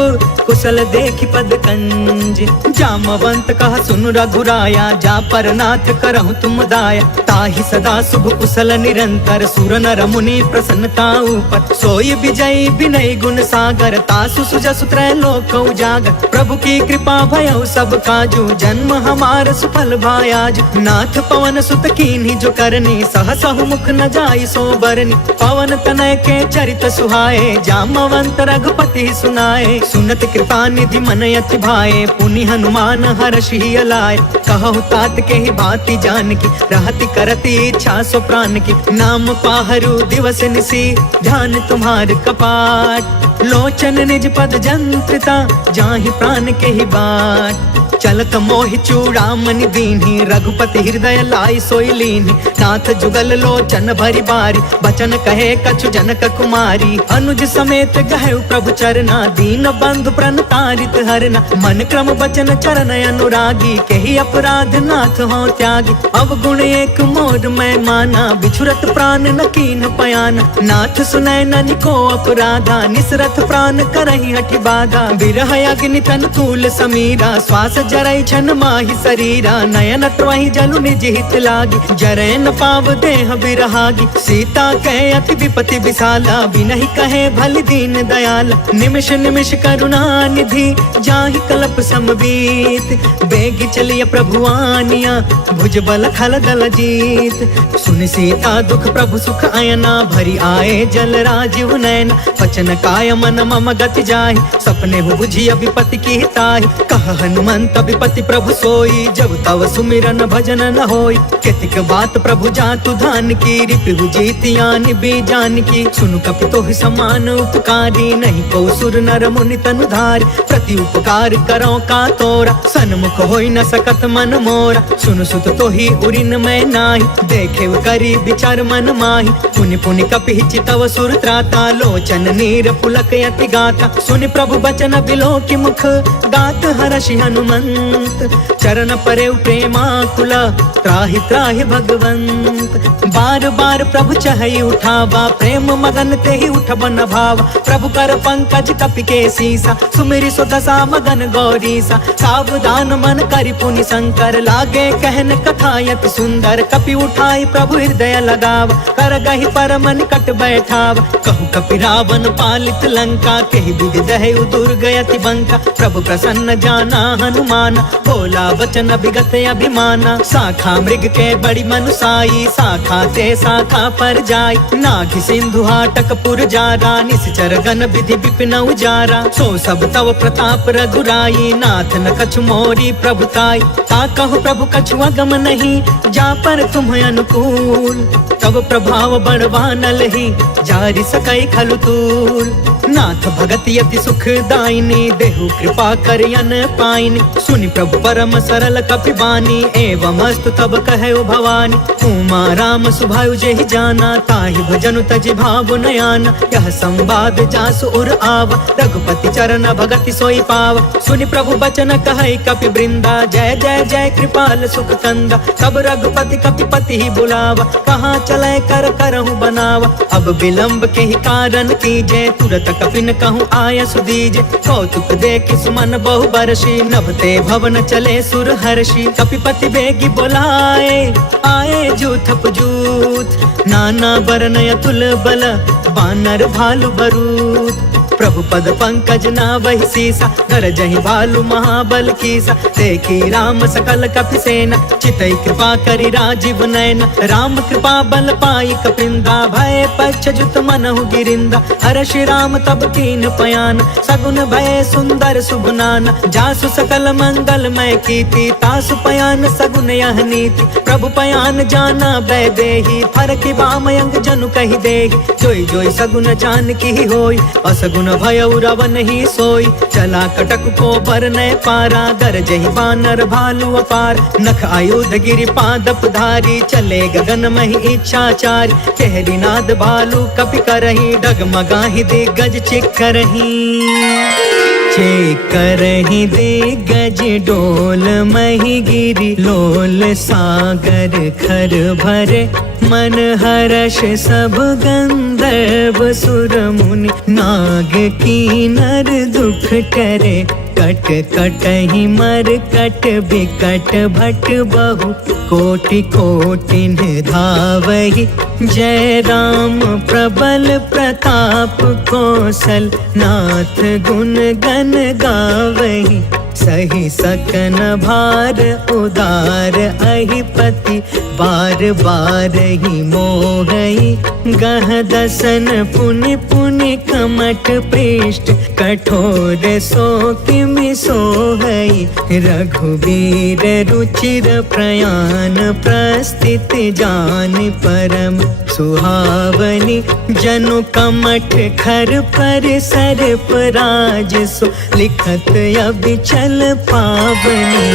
कुशल देखि पद कंज। जामवंत कहा सुन रघुराया, जा पर नाथ करहु तुम दाया। ताहि सदा शुभ कुशल निरंतर, सुर नर मुनि प्रसन्नता ऊपर। सोई विजयी विनय गुण सागर, तासु सुजसु त्रैलोक उजागर। प्रभु की कृपा भयउ सब काजू, जन्म हमार सुफल भायाज। नाथ पवन सुत कीन्ही जो करनी, सहसहु मुख न जाई सो बरनी। पवन तनय के चरित सुहाए, जामवंत रघुपति सुनाए। सुनत कृपा निधि मन अति भाए, पुनि हनुमान हर्षि अलाए। कहु तात के ही भांति जानकी, रहति करति इच्छा सो प्राण की। नाम पाहरु दिवस निसी, ध्यान तुम्हार कपाट। लोचन निज पद जंत्रिता, जाहि प्राण के ही बाट। चलत मोहि चूड़ामणि दीन्ही, रघुपति हृदय लाई सोई लीन्ही। नाथ जुगल लोचन भरि बारी, बचन कहे कछु जनक कुमारी। अनुज समेत गहु प्रभु चरना, दीन बंधु प्रणतारित हरना। मन क्रम बचन चरण अनुरागी, केहि अपराध नाथ हो त्यागी। अवगुण एक मोर मैं माना, बिछुरत प्राण न कीन्ह पयाना। नाथ सुनय ननि को अपराधा, निसरथ प्राण करहि हठि बाधा। बिरह अग्नि तन तूल समीरा, श्वास जरई छन माहि शरीरा। नयन त्वहि जलु निज हित लागी, जरय न पाव देह बिरहागी। सीता कहे अति विपति विशाला, बिनहि कहे भलि दीन दयाला। निमिष निमिष करुणा निधि, जाहि कल्प समबीत। बेगी चलिय प्रभु आनिया, भुज बल खल दल जीत। सुनि सीता दुख प्रभु सुख अयना, भरी आए जल राजीव नयन। वचन काय मन मम गति जाहि, सपने हु बुझिय विपति की ताहि। कह हनुमंत विपति प्रभु सोई, जब तव सुमिरन भजन न होई। केतिक बात प्रभु जातु धान की, रिपु जीतियानि बीजान की। सुनु कपि तोहि समान उपकारी, नहीं को सुर नर मुनि तनु धारी। प्रति उपकार करो का तोरा, सन्मुख होई न सकत मन मोरा। सुनु सुत तोहि उरिन मैं नाही, देखे करी विचार मन माही। पुनि पुनि कपि चितव सुर त्राता, लोचन नीर पुलक यति गाथा। सुनि प्रभु बचन बिलो की मुख, गात हर्षि हनुमंत। चरण परेउ प्रेमाकुला, त्राहि त्राहि भगवंत। बार प्रभु चहई उठावा, प्रेम मगन ते ही उठबन भावा। प्रभु कर पंकज कपि भक्ति के सीसा सुमिरि सो दशा मगन गौरी सा सावधान मन करि पुनि शंकर लागे कहन कथा यति सुंदर कपि उठाई प्रभु हृदय लगाव कर गहि परम निकट बैठाव कहु कपि रावण पालित लंका केहि विधि दहु दुर्ग यति बंका प्रभु प्रसन्न जाना हनुमान बोला वचन विगत अभिमाना शाखा मृग के बड़ी मनुसाई शाखा ते शाखा पर जाय नाघि सिंधु हाटक पुर जारा निश्चर गण विधि विपिन उजारा सो सब तव प्रताप रघुराई नाथ न कछु मोरी प्रभुताई ता कहु प्रभु कछु अगम नहीं जा पर तुम अनुकूल तब प्रभाव बड़वानल ही जारि सकई खलु तूल नाथ भगत यति सुख दायिनी देहु कृपा करियन पाइनी सुनि प्रभु परम सरल कपि बानी एवं अस्तु तब कहे भवानी उमा राम सुभायु जेहि जाना ताहि भजनु तजि भाव नयाना यह संवाद जासु उर आवा रघुपति चरण भगति सोई पावा सुनि प्रभु बचन कहै कपि वृंदा जय जय जय कृपाल सुख कंदा तब रघुपति कपिपति ही बुलावा कहाँ चले कर करहु बनावा अब विलंब के ही कारण कीजे तुरत कपिन कहूँ आय सुदीजे कौतुक देखि सुमन बहु बरसी नभते भवन चले सुर हर्षि कपिपति बेगी बोलाए आए जूथप जूथ नाना बरन अतुल बल बानर भालु बरूद प्रभु पद पंकज नावहि सीसा गरजहि भालु महाबल कीसा देखी राम सकल कपि सेना चितई कृपा करि राजीव नयन राम कृपा बल पाई कपिंदा भय पक्ष जुत मनहु गिरिंदा हर्षि राम तब कीन पयान सगुन भय सुंदर सुगुनान जासु सकल मंगल मय कीर्ति तासु पयान सगुन यह नीति प्रभु पयान जाना बै देहि फरकि बामयंग जनु कहि देहि जोई जोई सगुन जान की होई असगुन भय रावण ही सोई चला कटक को बरने पारा गरजहि बानर भालु अपार नख आयुध गिरि पादप धारी चले गगन महि इच्छाचारी कहरी नाद भालु कपि करही डगमगाहि दिग्गज चिक्करही चेकरहि दिग्गज डोल महि गिरि लोल सागर खर भरे मन हर्ष सब गंधर्व सुर मुनि नाग कीनर दुख करे कट कटहि मर कट बिकट भट बहु कोटि कोटि धावहि जय राम प्रबल प्रताप कौशल नाथ गुण गण गावहि सही सकन भार उदार अहिपति बार बार ही मोहई गह दसन पुनि पुनि कमट पृष्ठ कठोर सो किमि सोहई रघुवीर रुचिर प्रयाण प्रस्थित जान परम सुहावनी जनु कमठ खर पर सर्प राज सो लिखत अबिचल पावनी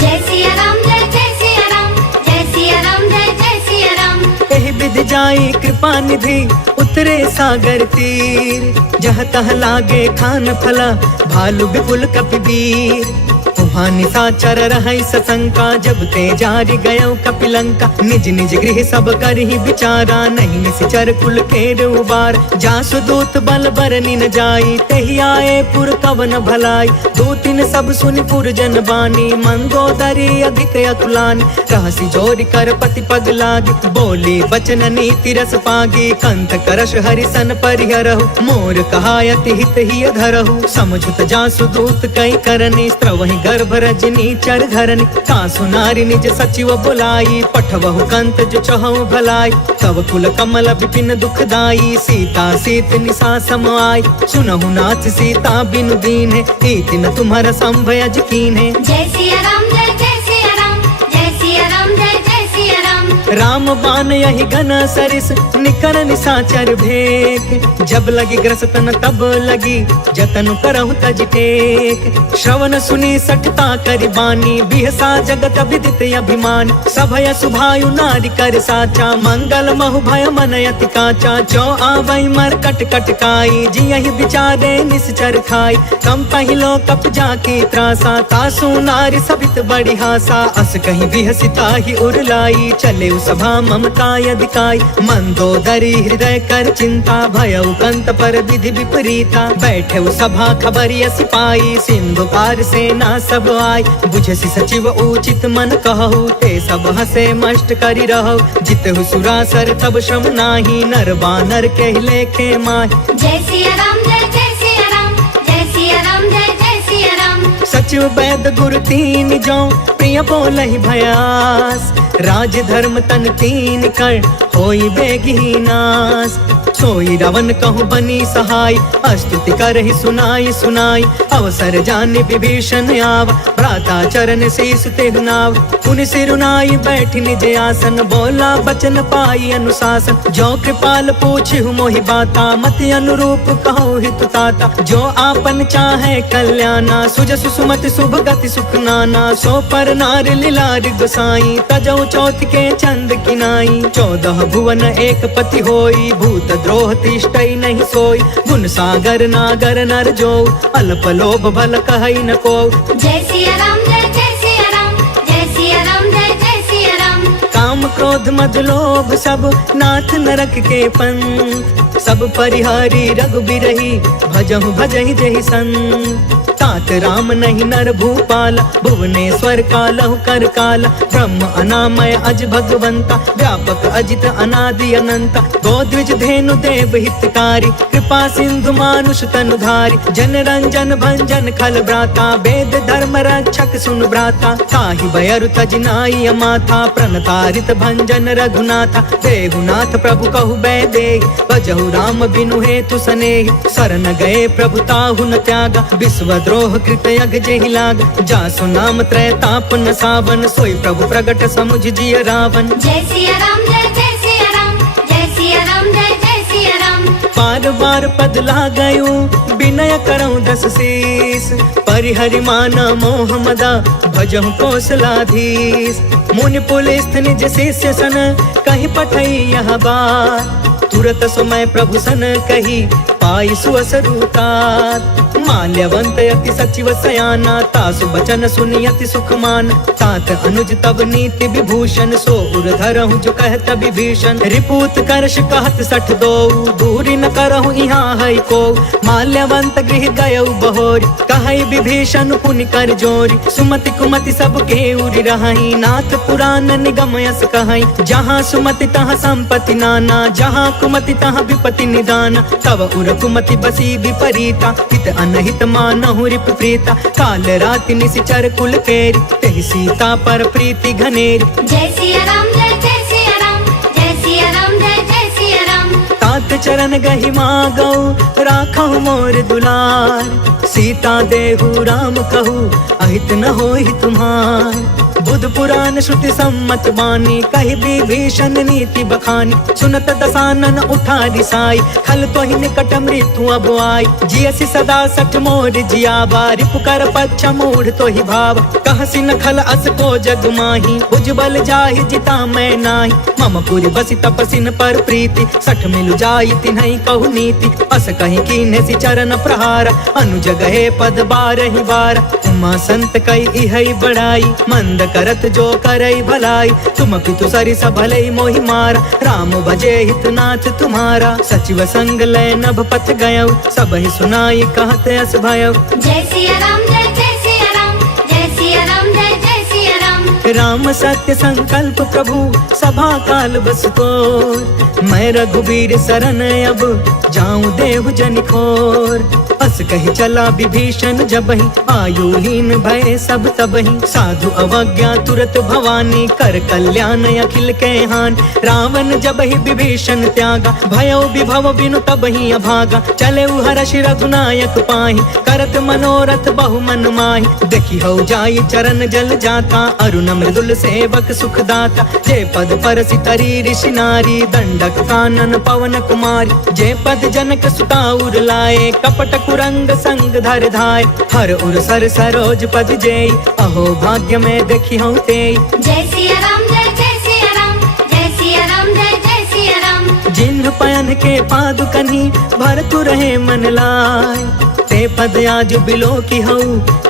जय सिया राम जय सिया राम जय सिया राम जय सिया राम एहि विधि जाई कृपा निधि उतरे सागर तीर जह तह लागे खान फला भालु विपुल कपिवीर वहाँ निशाचर रहै सशंका जब ते जारि गयो कपिलंका निज निज गृह सब करहि विचारा नहीं निश्चर कुल केर उबार जासु दूत बल बरनि न जाई तेहि आए पुर कवन भलाई दो तीन सब सुनि पुर जन बानी मंदोदरी अधिक अकुलानी रहसी जोरि कर पति पग लागी बोली वचन नीति रस पागी कंठ करश हरिसन परिहरहु मोर कहायति हित ही धरहु समझुत जासु दूत कई करनी स्त्रवहि गर्भ रजनी चर घरनी तासु नारी निज सचिव बुलाई पठवहु कंत जो चहु भलाई तब कुल कमल विपिन दुखदाई सीता सीत निशा सम आई सुनहु नाथ सीता बिनु दीन है इति न तुम्हारा संभयज कीन है जय सिया राम जय सिया राम जय सिया राम जय सिया राम राम बान यही घन सरिस निकर निशाचर भेक जब लगी ग्रस्तन तब लगी जतन करहु तज टेक श्रवण सुनी सठता करि बानी बिहसा जगत विदित अभिमान सभय सुभायु नारी कर साचा मंगल महु भय मन अति काचा जो आवै मर कट कट काई जियहि विचारे निश्चर खाई कम पहिलो कप जाकी त्रासा तासु नारी सबित बड़ी हासा अस कहीं बिहसिता ही उरलाई चले सभा ममता यदिकाय मंदोदरी हृदय कर चिंता भयउ कंत पर विधि विपरीता बैठे सभा खबरिया सिपाही सिंधु पार सेना सब आय बुझसी सचिव उचित मन कहु ते सब हसे मष्ट करी रहो जितहु सुरासर तब श्रम नाही नर बानर के लेखे माय जय सिया राम जय जय सिया राम जय सिया राम जय जय सिया राम सचिव वैद गुरु तीन जो प्रिय बोलहि भयास राज धर्म तन तीन कर होई बेगी नास सोई रावण कहूँ बनी सहाय अस्तुति करहि सुनाई सुनाई अवसर जाने विभीषण आव भ्राता चरण शीस तेहु नाव पुनि सिरुनाई बैठि निज आसन बोला बचन पाई अनुशासन जो कृपाल पूछहु मोहि बाता मति अनुरूप कहु हितु ताता जो आपन चाहे कल्याणा सुजसु सुमति शुभ गति सुख नाना सो पर नार लीलार गोसाई तजौ चौथ के चंद किनाई 14 भुवन एक पति होई भूत द्रोह तिष्ठई नहीं सोई गुण सागर नागर नर जो अल्प लोभ भल कहई न को जय सिया राम जय जय सिया राम जय सिया राम जय जय सिया राम काम क्रोध मद लोभ सब नाथ नरक के पंथ सब परिहारी रघुबीरहि भजहु भजहि जहि संत तात राम नहीं नर भूपाल भुवनेश्वर कालहु कर काल ब्रह्म अनामय अज भगवंता व्यापक अजित अनादि अनंत गोद्विज धेनु देव हितकारी कृपा सिंधु मानुष तनुधारी जन रंजन भंजन खल भ्राता वेद धर्म रक्षक सुन भ्राता ताहि बयरु तजनाई अमाथा प्रणतारित भंजन रघुनाथा देहुनाथ प्रभु कहु बैदे भजहु राम बिनु हेतु सनेहि शरण गए प्रभु ताहु न त्यागा विश्व द्रोह कृत यग जेहि लाग जासु नाम त्रय ताप न सावन सोई प्रभु प्रगट समुझ जिय रावण जय सिया राम जय जय सिया राम जय सिया राम जय जय सिया राम बार बार पद लागयु विनय करऊं 10 शीस परिहरि माना मोह मदा भजहु कौशलाधीश मुनि पुलिस निज शिष्य सन कहीं पठई यह बात तुरत समय प्रभु सन कही पाई सुअसरुतात माल्यवंत यति सचिव सयाना तासु बचन सुनियति सुखमान तात अनुज तब नीति विभूषण सो उर धरहु जो कहत विभीषण रिपूत करश कहत 62 दूरी न करहु यहाँ है को माल्यवंत गृह गयउ बहोरी कहई विभीषण पुनि कर जोरी सुमति कुमति सब के उरि रहई नाथ पुराण निगम यस कहई जहाँ सुमति तहाँ संपत्ति नाना जहाँ कुमति तहाँ विपत्ति निदान तब उर कुमति बसी विपरीता हित अनहित मानहु रिप प्रीता काल राति निशिचर कुल केरी तेहि सीता पर प्रीति घनेरी जय सिया राम जय जय सिया राम जय सिया राम जय जय सिया राम तात चरण गहि मागौ राखहु मोर दुलार सीता देहु राम कहू अहित न होहि तुम्हार बुध पुराण श्रुति सम्मत बानी कहि विभीषण नीति बखानी सुनत दसानन उठा दिसाई खल तो ही निकट मृत्यु अब आई जियसि सदा सठ मोर जियावा रिपुकर पच्छ मूढ़ तो ही भाव कहसि न खल अस को जग माही उज्बल जाहि जिता मैं नाही मम पुरि बसि तपसिन पर प्रीति सठ मिलु जाई तिन्हई कहु नीति अस कहीं कीन्हे सि चरण प्रहार अनुज गहे पद बारहि बार उमा संत कई इहई बड़ाई मंद करत जो करई भलाई तुम पितु सरि सबलई मोहि मारा राम भजे हितनाथ तुम्हारा सचिव संग लय नभ पथ गयौ सब ही सुनाई कहत अस भयौ जय सिया राम जय जय सिया राम जय सिया राम जय जय सिया राम राम सत्य संकल्प प्रभु सभा काल बस को मैं रघुबीर शरण अब जाऊं देव जन खोर अस कही चला विभीषण जबहि आयुहीन भय सब तबहि साधु अवज्ञा तुरत भवानी कर कल्याण अखिल के हान रावण जबहि विभीषण त्यागा भयउ विभव बिनु तबहि अभागा चले हर्ष रघुनायक पाहि करत मनोरथ बहु मन माहि देखि हौ जाई चरण जल जाता अरुण मृदुल सेवक सुखदाता जे पद पर सितरी ऋषि नारी दंडक कानन पवन कुमारी जे पद जनक सुताउर लाए कपट कुरंग संग धर धाय हर उर सर सरोज पद जेय अहो भाग्य में देखी हूँ ते जय सिया राम जय जय सिया राम जय सिया राम जय जय सिया राम जिन्ह पयन के पादुकनी भरतु रहे मन लाय ते ते पद आज बिलो की हऊ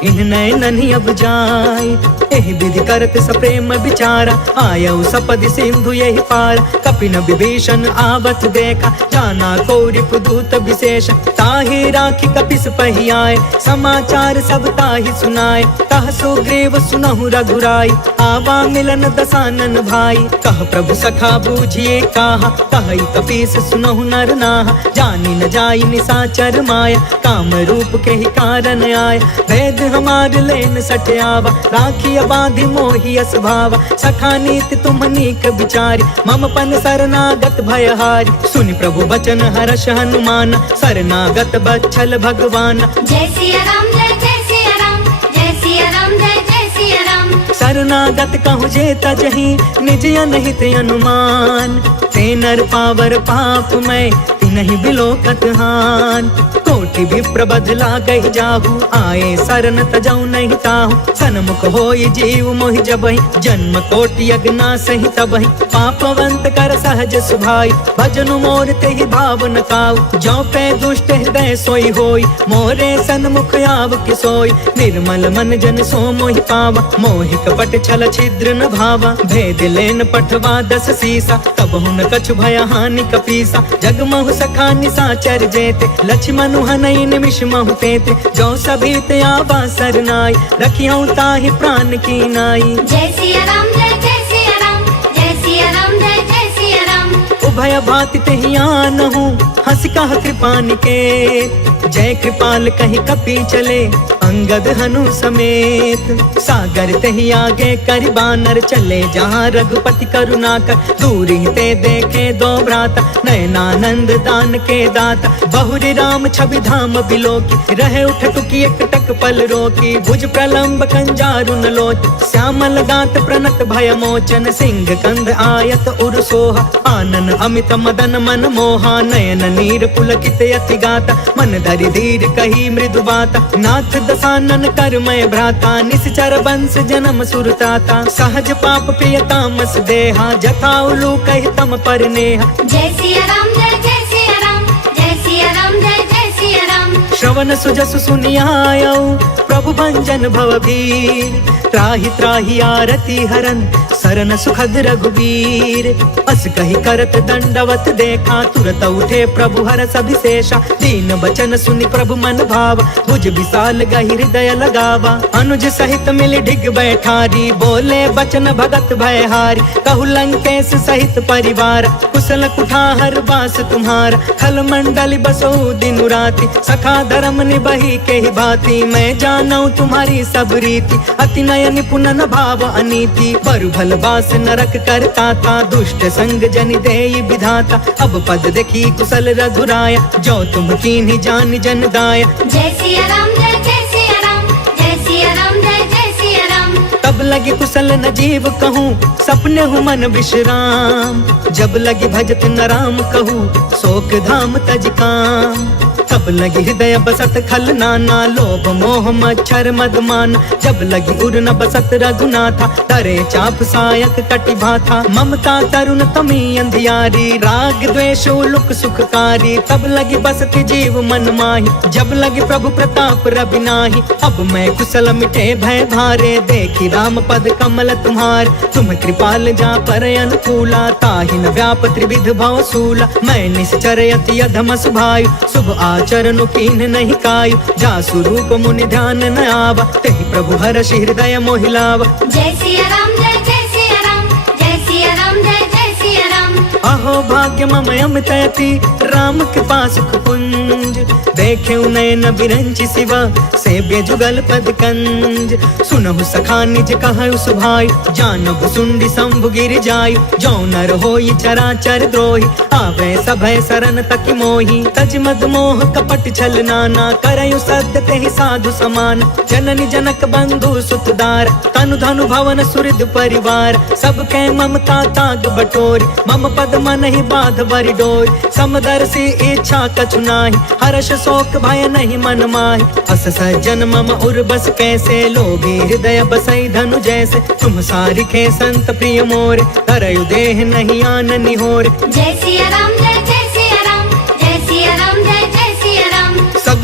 इन नयन ही अब जाय। एहि विधि करत सप्रेम विचारा आयऊ सपदि सिंधु यही पार। कपिन विभीषण आवत देखा जाना कौरिप दूत विशेष। ताहि राखी कपिस पही आए समाचार सब ताहि सुनाए। कह सुग्रीव सुनहु रघुराई आवा मिलन दसानन भाई। कह प्रभु सखा बूझिए काहा कहि कपीस सुनहु नर नाहा। जानी न जाई निसाचर माया काम रूप के ही कारण आया। वेद हमार लेन सटयावा राखी बाधि मोहि अस भावा। सखा नीति तुम नीक विचारी मम पन शरणागत भयहारी। सुनि प्रभु बचन हर्ष हनुमान शरणागत बच्छल भगवान। जय सिया राम जय सिया राम जय सिया राम जय सिया राम। शरणागत कहु जे तजहि निज अनहित अनुमान। ते नर पावर पाप मैं तिनहि बिलोकत हान। कोटि विप्र बदला गहि जाहु आए शरण तजौ नहीं ताहु। सन्मुख होई जीव मोहि जबहि जन्म कोटि अगना सहि तबहि। पापवंत कर सहज सुभाई भजनु मोर तेहि भाव न काऊ। जो पे दुष्ट हृदय सोई होई मोरे सन्मुख आव किसोई। निर्मल मन जन सो मोहि पावा मोहि कपट छल छिद्र न भावा। भेद लेन पठवा दस सीसा तब हुन कछु भय हानि कपीसा। जगमहु सखा निसाचर जेते लक्ष्मण हनई निमिष महु तेते। जो सभी ते आवा सरनाई रखियौ ताहि प्राण की नाई। जय सिया राम जय सिया राम जय सिया राम जय सिया राम। उभय भाति तेहि आनहु हंस कह कृपा निकेत। जय कृपाल कहि कपि चले अंगद हनु समेत। सागर तेहि आगे करि बानर चले जहाँ रघुपति करुणा कर। दूर ही ते देखे दो भ्राता नयनानंद दान के दाता। बहुरी राम छवि धाम बिलोकी रहे उठ टुकी एक टक पल रोकी। भुज प्रलंब कंजारुन लोच श्यामल गात प्रणत भय मोचन। सिंह कंध आयत उर सोहा आनन अमित मदन मन मोहा। नयन नीर पुलकित अति गाता मन धरि धीर कही मृदु बाता। नाथ दसानन कर मैं भ्राता निश्चर वंश जन्म सुरताता। सहज पाप प्रिय तामस देहा जथा उलू कहि तम पर नेहा। जय सिया राम जय सिया राम जय सिया राम जय सिया राम। श्रवण सुजसु सुनियायऊ प्रभु भंजन भवभीर। त्राहि त्राहि आरती हरन सरन सुखद रघुबीर। अस कहि करत दंडवत देखा तुरत उठे प्रभु हरष अभिषेषा। दीन बचन सुनि प्रभु मन भावा भुज विशाल गहि हृदय लगावा। अनुज सहित मिल ढिग बैठारी बोले बचन भगत भयहारी। कहु लंकेश सहित परिवार कुशल कुठार बास तुम्हारा। खल मंडल बसो दिन राति सखा धर्म निबही के ही भांति। मैं जानऊ तुम्हारी सब रीति अति नय निपुण न भाव अनीति। पर भल बास नरक करता था दुष्ट संग जनि देई विधाता। अब पद देखी कुशल रघुराया जो तुम कीन्ही जान जन दाया। जय सिया राम जय सिया राम जय सिया राम जय सिया राम। तब लगी कुशल न जीव कहूँ सपने हूँ मन विश्राम। जब लगी भजत न राम कहूँ शोक धाम तज काम। तब लगी हृदय बसत खल नाना लोभ मोह मच्छर मदमान। जब लगी उर न बसत रघुनाथा तरे चाप सायक कटि भाथा। ममता तरुण तमी अंधियारी राग द्वेष उलुक सुखकारी। तब लगी बसत जीव मन माही जब लगी प्रभु प्रताप रवि नाही। अब मैं कुशल मिटे भय भारे देखी राम पद कमल तुम्हार। तुम कृपाल जा पर अनुकूला ताहि न व्याप त्रिविध भव सूला। मैं निश्चर अति अधम सुभायु शुभ आचरण कीन नहीं कायु। जा स्वरूप मुनि ध्यान न आवा तेहि प्रभु हर्ष हृदय मोहिलावा। जय सिया राम जय सिया राम जय सिया राम जय सिया राम। अहो भाग्य मम अमितयति राम कृपा सुख पुंज। देखे नयन बिरंचि शिवा सेव्य जुगल पद कंज। सुनहु सखा निज कहु सुभाई जानहु सुंडी शंभु गिर जायु। जो नर होई चराचर द्रोही आवे सभय शरण तकि मोही। तज मद मोह कपट छल नाना करयु सत्य तेहि साधु समान। जननी जनक बंधु सुतदार तनु धनु भवन सुहृद परिवार। सबके ममता ताग बटोरी मम पद मन ही बाध बरि डोरी। समदर्शी इच्छा कछु नाही हर्ष शोक भय नहीं मन माहि। अस सज्जन मम उर बस कैसे लोभी हृदय बसई धनु जैसे। तुम सारिखे संत प्रिय मोरे करयु देह नहीं आन निहोरे। जय सिया राम जय सिया राम जय सिया राम जय सिया राम।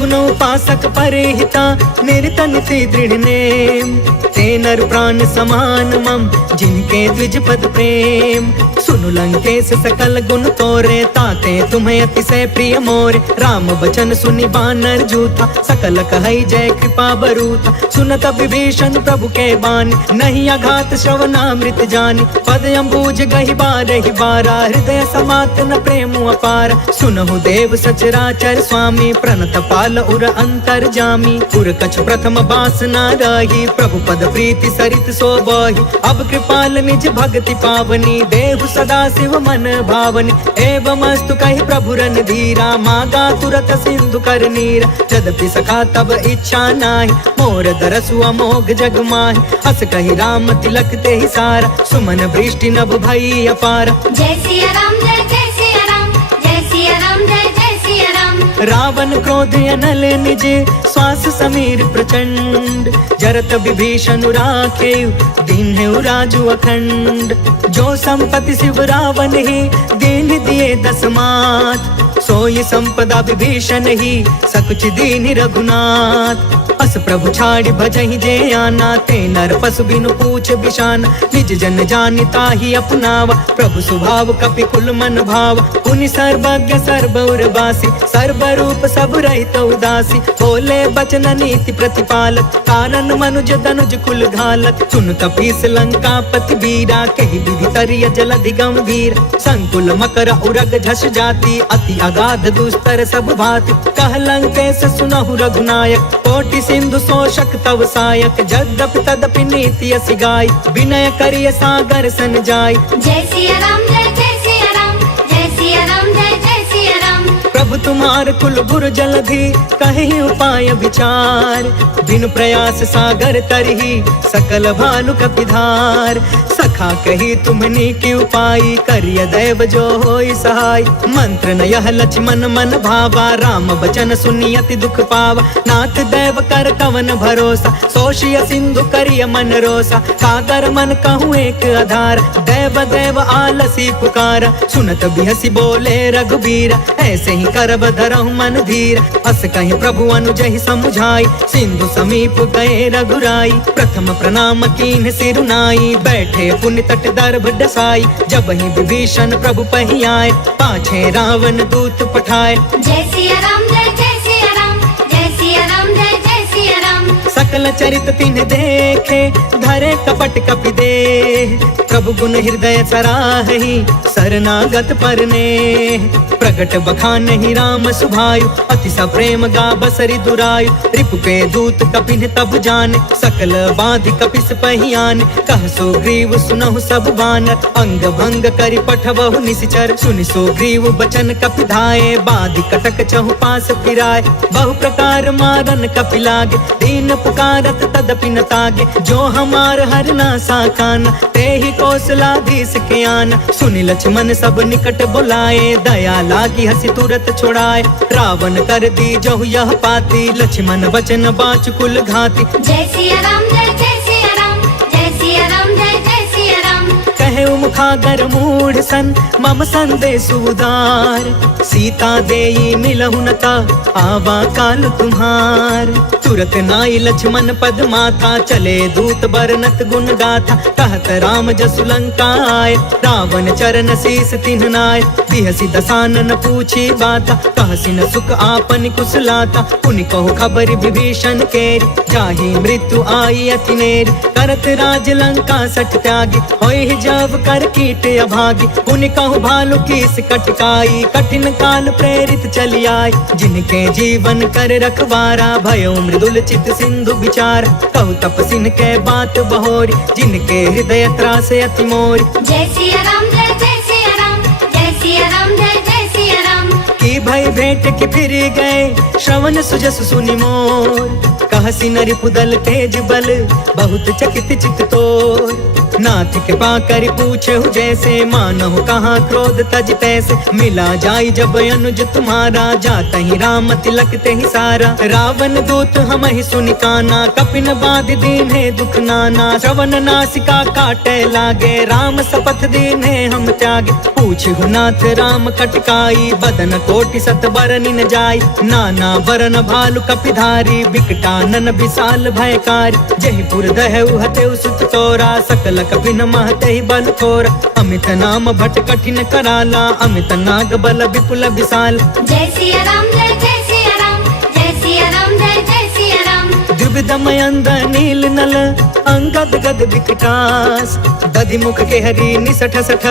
सगुन उपासक परिहिता निर्तन ते दृढ़ नेम ते नर प्राण समान मम जिनके द्विज पद प्रेम सुनु लंकेश सकल गुण तोरे ताते तुम्हें अतिशय प्रिय मोरे राम बचन सुनि बानर जूथा सकल कहई जय कृपा बरूथा सुनत विभीषण प्रभु के बानी नहीं अघात श्रवणामृत जानी पद अम्बुज गहि बारहि बारा हृदय समात न प्रेम अपार सुनहु देव सचराचर स्वामी प्रणत पाल उर अंतर जामी उर कछ प्रथम बासना रही प्रभु पद प्रीति सरित सोबहि अब कृपाल निज भक्ति पावनी देहु सदा शिव मन भावनी एवं अस्तु कहि प्रभु रन धीरा मागा तुरत सिंधु कर नीरा यद्यपि सखा तब इच्छा नाही मोर दरसु अमोघ जग माहि हस कहि राम तिलक ते ही सारा सुमन वृष्टि नभ भई अपार जय सिया राम जय जय सिया राम जय सिया राम जय जय सिया राम रावण क्रोध अनल निज श्वास समीर प्रचंड जरत विभीषण राखे दीन्हु राजु अखंड जो संपत्ति शिव रावण ही दीन दिए दस मात सोई संपदा विभीषण ही सकुच दीन रघुनाथ अस प्रभु छाड़ी भजहि जे आना ते नर पशु बिनु पूछ बिशान निज जन जानिता ही अपनावा प्रभु स्वभाव कपि कुल मन भाव पुनि सर्वज्ञ सर्वौर बासी सर्व रूप सब रहित उदासी बोले बचन नीति प्रतिपालक कारण मनुज तनुज कुल घालक सुन कपीस लंका पति बीरा कहि विधि तरिय जलधि गंभीर संकुल मकर उरग झस जाति अति अगाध दुस्तर सब भाति कह लंकेश सुनहु रघुनायक कोटि सिंधु शोषक तव सायक जद्यपि तदपि नीति असि गाय विनय करिय सागर सन जाय जय सिया राम जय जय सिया राम जय सिया राम जय जय सिया राम प्रभु तुम्हार कुल गुर जलधि कहि उपाय विचार बिनु प्रयास सागर तरही सकल भानु कपिधार सखा कही तुमनी की उपाय करिय दैव जो होई सहाय मंत्र न यह लक्ष्मण मन भावा राम बचन सुनियति दुख पावा नाथ दैव कर कवन भरोसा सोशिय सिंधु करिय मन रोसा कागर मन कहूँ एक आधार दैव दैव आलसी पुकारा सुनत बिहसी बोले रघुबीरा ऐसे ही करब धरहु मन धीर अस कहि प्रभु अनुजहि समुझाई सिंधु समीप गए रघुराई प्रथम प्रणाम कीन्ह सिरुनाई बैठे पुण्य तट दर्भ डसाई जब ही विभीषण प्रभु पही आए पाछे रावण दूत पठाए जय सिया राम जय जय सिया राम जय सिया राम जय जय सिया राम सकल चरित तिन्ह देखे धरे कपट कपि देह प्रभु गुण हृदय सराहि शरणागत परने प्रगट बखानहि राम सुभायु अति सप्रेम गा बसरि दुरायु रिपु के दूत कपिन तब जाने सकल बाधि कपिस पहियान कह सो ग्रीव सुनहु सब बानर अंग भंग करि पठबहु निसिचर सुनि सो ग्रीव बचन कपि धाये बाधि कटक चहु पास फिराय बहु प्रकार मारन कपि लागे दीन पुकारत तदपि न तागे जो हमार हर ना साकान ते ही कौशलाधीश के आन सुनि लक्ष्मण सब निकट बुलाए दया लागी हसी तुरत छोड़ाए रावण कर दी जहु यह पाती लक्ष्मण वचन बाच कुल घाती जय सिया राम जय जय सिया राम जय सिया राम जय जय सिया राम कहे मुखागर मूढ़ सन मम संदेश उदार सीता देई मिलहु नता आवा काल तुम्हार तुरत नाई लक्ष्मण पद माथा चले दूत बरनत गुण गाथा कहत राम जसु लंका आए रावण चरण शीस तिन्ह नाय बिहसी दसानन पूछी बाता कहसी न सुख आपन कुशलाता पुनि कहो खबर विभीषण केरी जाहि मृत्यु आई अति नेरी करत राज लंका सठ त्यागी होय जब कर कीट अभागी पुनि कहु भालु कीस कटकाई कठिन काल प्रेरित चली आई जिनके जीवन कर रखवारा भयो मृदुल चित सिंधु विचार कहु तपसिन के बात बहोरी जिनके हृदय त्रास अति मोरी जय सिया राम जय जय सिया राम जय सिया राम जय जय सिया राम की भय भेंट के फिर गए श्रवण सुजस सुनि मोर कहसी नरि पुदल तेज बल बहुत चकित चित तोर नाथ कृपा करि पूछे जैसे, मानहु कहाँ क्रोध तज तैसे। मिला जाई जब अनुज तुम्हारा, जाता ही राम तिलक ते ही सारा। रावण दूत हम ही सुनि काना, कपिन बाध दीन है दुख नाना। श्रवण नासिका काटे लागे, राम शपथ दीन है हम त्यागे। पूछहु नाथ राम कटकाई, बदन कोटि सत बरनि न जाई। नाना बरन भालु कपिधारी, बिकटानन विशाल भयकारी। जहि पुर दहु हतेउ सुत तोरा, सकल कपिन महते बल थोरा। अमित नाम भट कठिन कराला, अमित नाग बल विपुल विशाल। जय सिया राम जय सिया राम, जय सिया राम जय सिया राम। द्विविधम अंध नील नल, अंगद गद विकटास। दधि मुख के हरि निसठ सठ,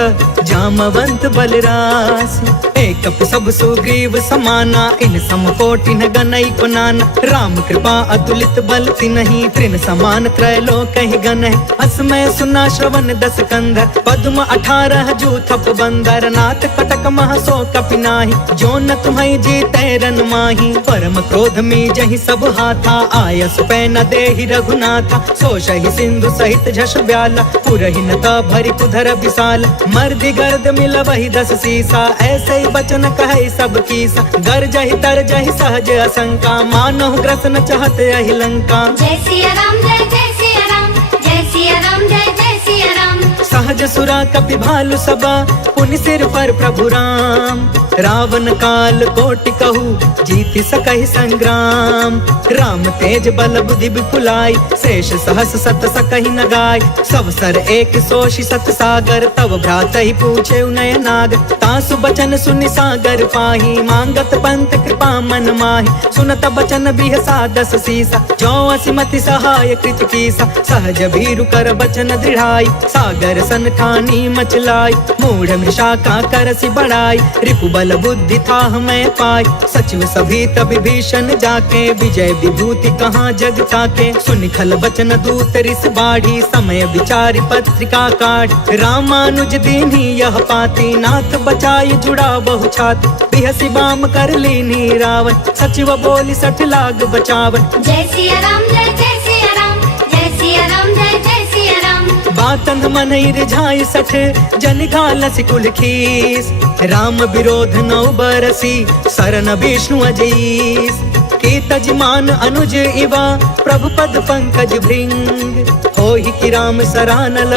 जामवंत बलरास। एक सब सुग्रीव समाना, इन सम कोटि न गनई को नाना। राम कृपा अतुलित बल तिन्हि, तृण समान त्रैलोक ही गन है। असमय सुना श्रवण दस कंधर, पद्म 18 जूथप बंदर। नाथ कटक मह सो कपि नाहि, जो न तुम्हें जीते रन माही। परम क्रोध में जहि सब हाथा, आयस पै न देहि रघुनाथा। सोषहि सिंधु सहित झस ब्याला, पुरहि न भरि कुधर विशाल। मर्दि गर्द मिलबहि 10 सीसा, ऐसे ही बचन कहे सब कीसा। गरजहि तरजहि सहज असंका, मानहु ग्रसन चहत यहि लंका। जय सिया राम जय सिया राम, जय सिया राम जय सिया राम। सहज सुरा कपि भालु सबा, पुनि सिर पर प्रभु राम। रावण काल कोटि कहू, जीति सकहि संग्राम। राम तेज बल बुद्धि विपुलाई, शेष सहस सत सकहि न गाय। सब सर एक सोषि सत सागर, तब भ्रात ही पूछे नय नाग। तासु बचन सुनि सागर पाही, मांगत पंत कृपा मन माही। सुनत बचन बिहसा 10 सीसा, जो असिमति सहाय कृत कीसा। सहज भीरु कर बचन दृढ़ाई, सागर सन ठानी मचलाई। मूढ़ मृषा का करसि बढ़ाई, रिपु बल बुद्धि था हमें पाई। सचिव सभी तभी भीषण जाके, विजय विभूति कहाँ जग ताके। सुनि खल बचन दूत रिस बाढ़ी, समय विचारि पत्रिका काढ़ी। रामानुज दीन्ही यह पाती, नाथ बचाई जुड़ा बहु छाती। बिहसी बाम कर लीनी रावण, सचिव बोली 60 लाग बचावन। जय सिया राम जय सिया राम, जय सिया राम जय सिया राम। बातन मन रिझाई 60, जन घालसि कुल खीस। राम विरोध 9 बरसी, शरण विष्णु अजीस। की तजमान अनुज इवा, प्रभु पद पंकज भृंग। होहि कि राम सरानल,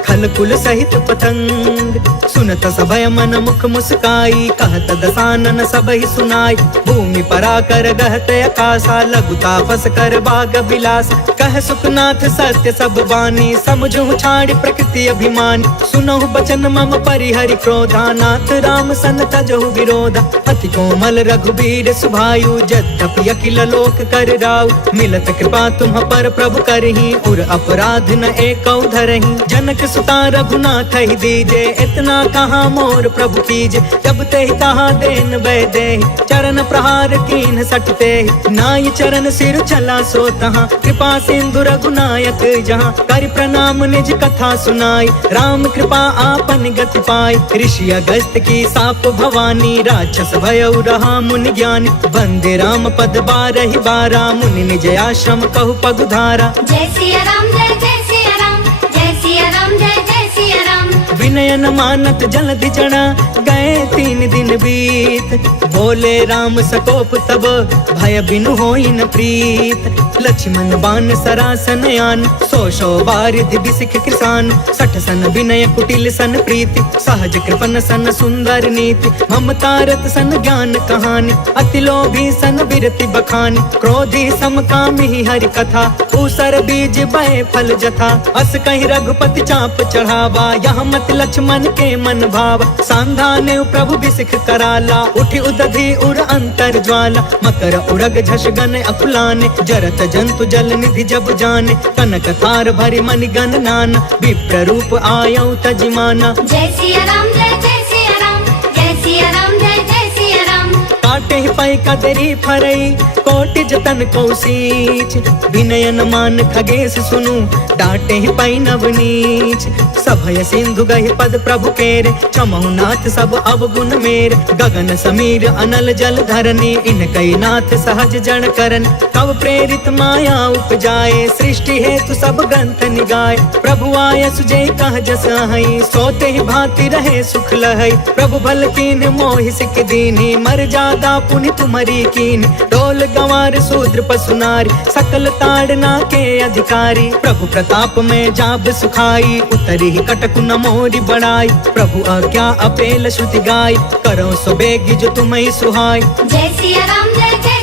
खल कुल सहित पतंग। सुनत सभय मन मुख मुस्काई, कहत दसानन सबहि सुनाई। भूमि पराकर गहत आकाशा, लघु तापस कर बाग विलास। कह सुखनाथ सत्य सब बानी, समझु छाड़ी प्रकृति अभिमानी। सुनहु बचन मम परिहरि क्रोधा, नाथ राम सन तजहु विरोधा। अति कोमल रघुबीर सुभायु, यद्यपि अखिल लोक कर राउ। मिलत कृपा तुम पर प्रभु करही, उर अपराध न एकौ धरही। जनक सुता रघुनाथ ही दीजे, इतना कहाँ मोर प्रभु कीजे। जब ते कहा देन बै दे, चरण प्रहार कीन सटते। नाई चरण सिर चला सो तहाँ, कृपा सिंधु रघुनायक जहाँ। कर प्रणाम निज कथा सुनाई, राम कृपा आपन गति पाई। ऋषि अगस्त की साप भवानी, राक्षस भयउ रहा मुनि ज्ञानी। वंदे राम पद 12 12, मुनि निज आश्रम कहु पगुधारा। जय सिया राम जय सिया राम, जय सिया राम जय सिया राम। विनय न मानत जल्दि चढ़ा, गए 3 दिन बीत। बोले राम सकोप तब, भय बिनु होई न प्रीत। लक्ष्मण बाण सरासन आन, 100 बारिधि बिसिख किसान। 60 सन विनय कुटिल सन प्रीति, सहज कृपन सन सुंदर नीति। ममता रत सन ज्ञान कहानी, अति लोभी सन बिरति बखानी। क्रोधी समकामी हरि कथा, ऊसर बीज बय फल जथा। अस कहीं रघुपति चाप चढ़ावा, यहाँ मत लक्ष्मण के मन भावा। सांधा ने प्रभु बिसिख कराला, उठी उदधि उर अंतर ज्वाला। मकर उरग झष गन अकुलाने, जरत जंतु जल निधि जब जाने। कनक थार भरि मनि गण नाना, विप्र रूप आयौ तजिमाना। जय सिया राम जय सिया राम, जय सिया राम जय सिया राम। काटे ही पाई कदरी फरई, कोटि जतन कौशीच। विनय न मान खगेश सुनु, डांटे ही पाई नवनीच। सभय सिंधु गहि पद प्रभु केरे, क्षमहु नाथ सब अवगुण मेरे। गगन समीर अनल जल धरनी, इन कई नाथ सहज जन करन। तब प्रेरित माया उपजाए, सृष्टि हेतु सब ग्रंथ निगाए। प्रभु आय सुजय कह जस हई, सोते ही भांति रहे सुख लहई। प्रभु भल कीन मोहि सिख दीनी, मर जादा पुनि तुमरी कीन। डोल गंवार शूद्र पशु नारी, सकल ताड़ना के अधिकारी। प्रभु प्रताप में जाब सुखाई, उतरी ही कटक न मोरी बढ़ाई। प्रभु आज्ञा अपेल श्रुति गाय, करो सो बेगी जो तुम्हें सुहाय। जय सिया राम जय जय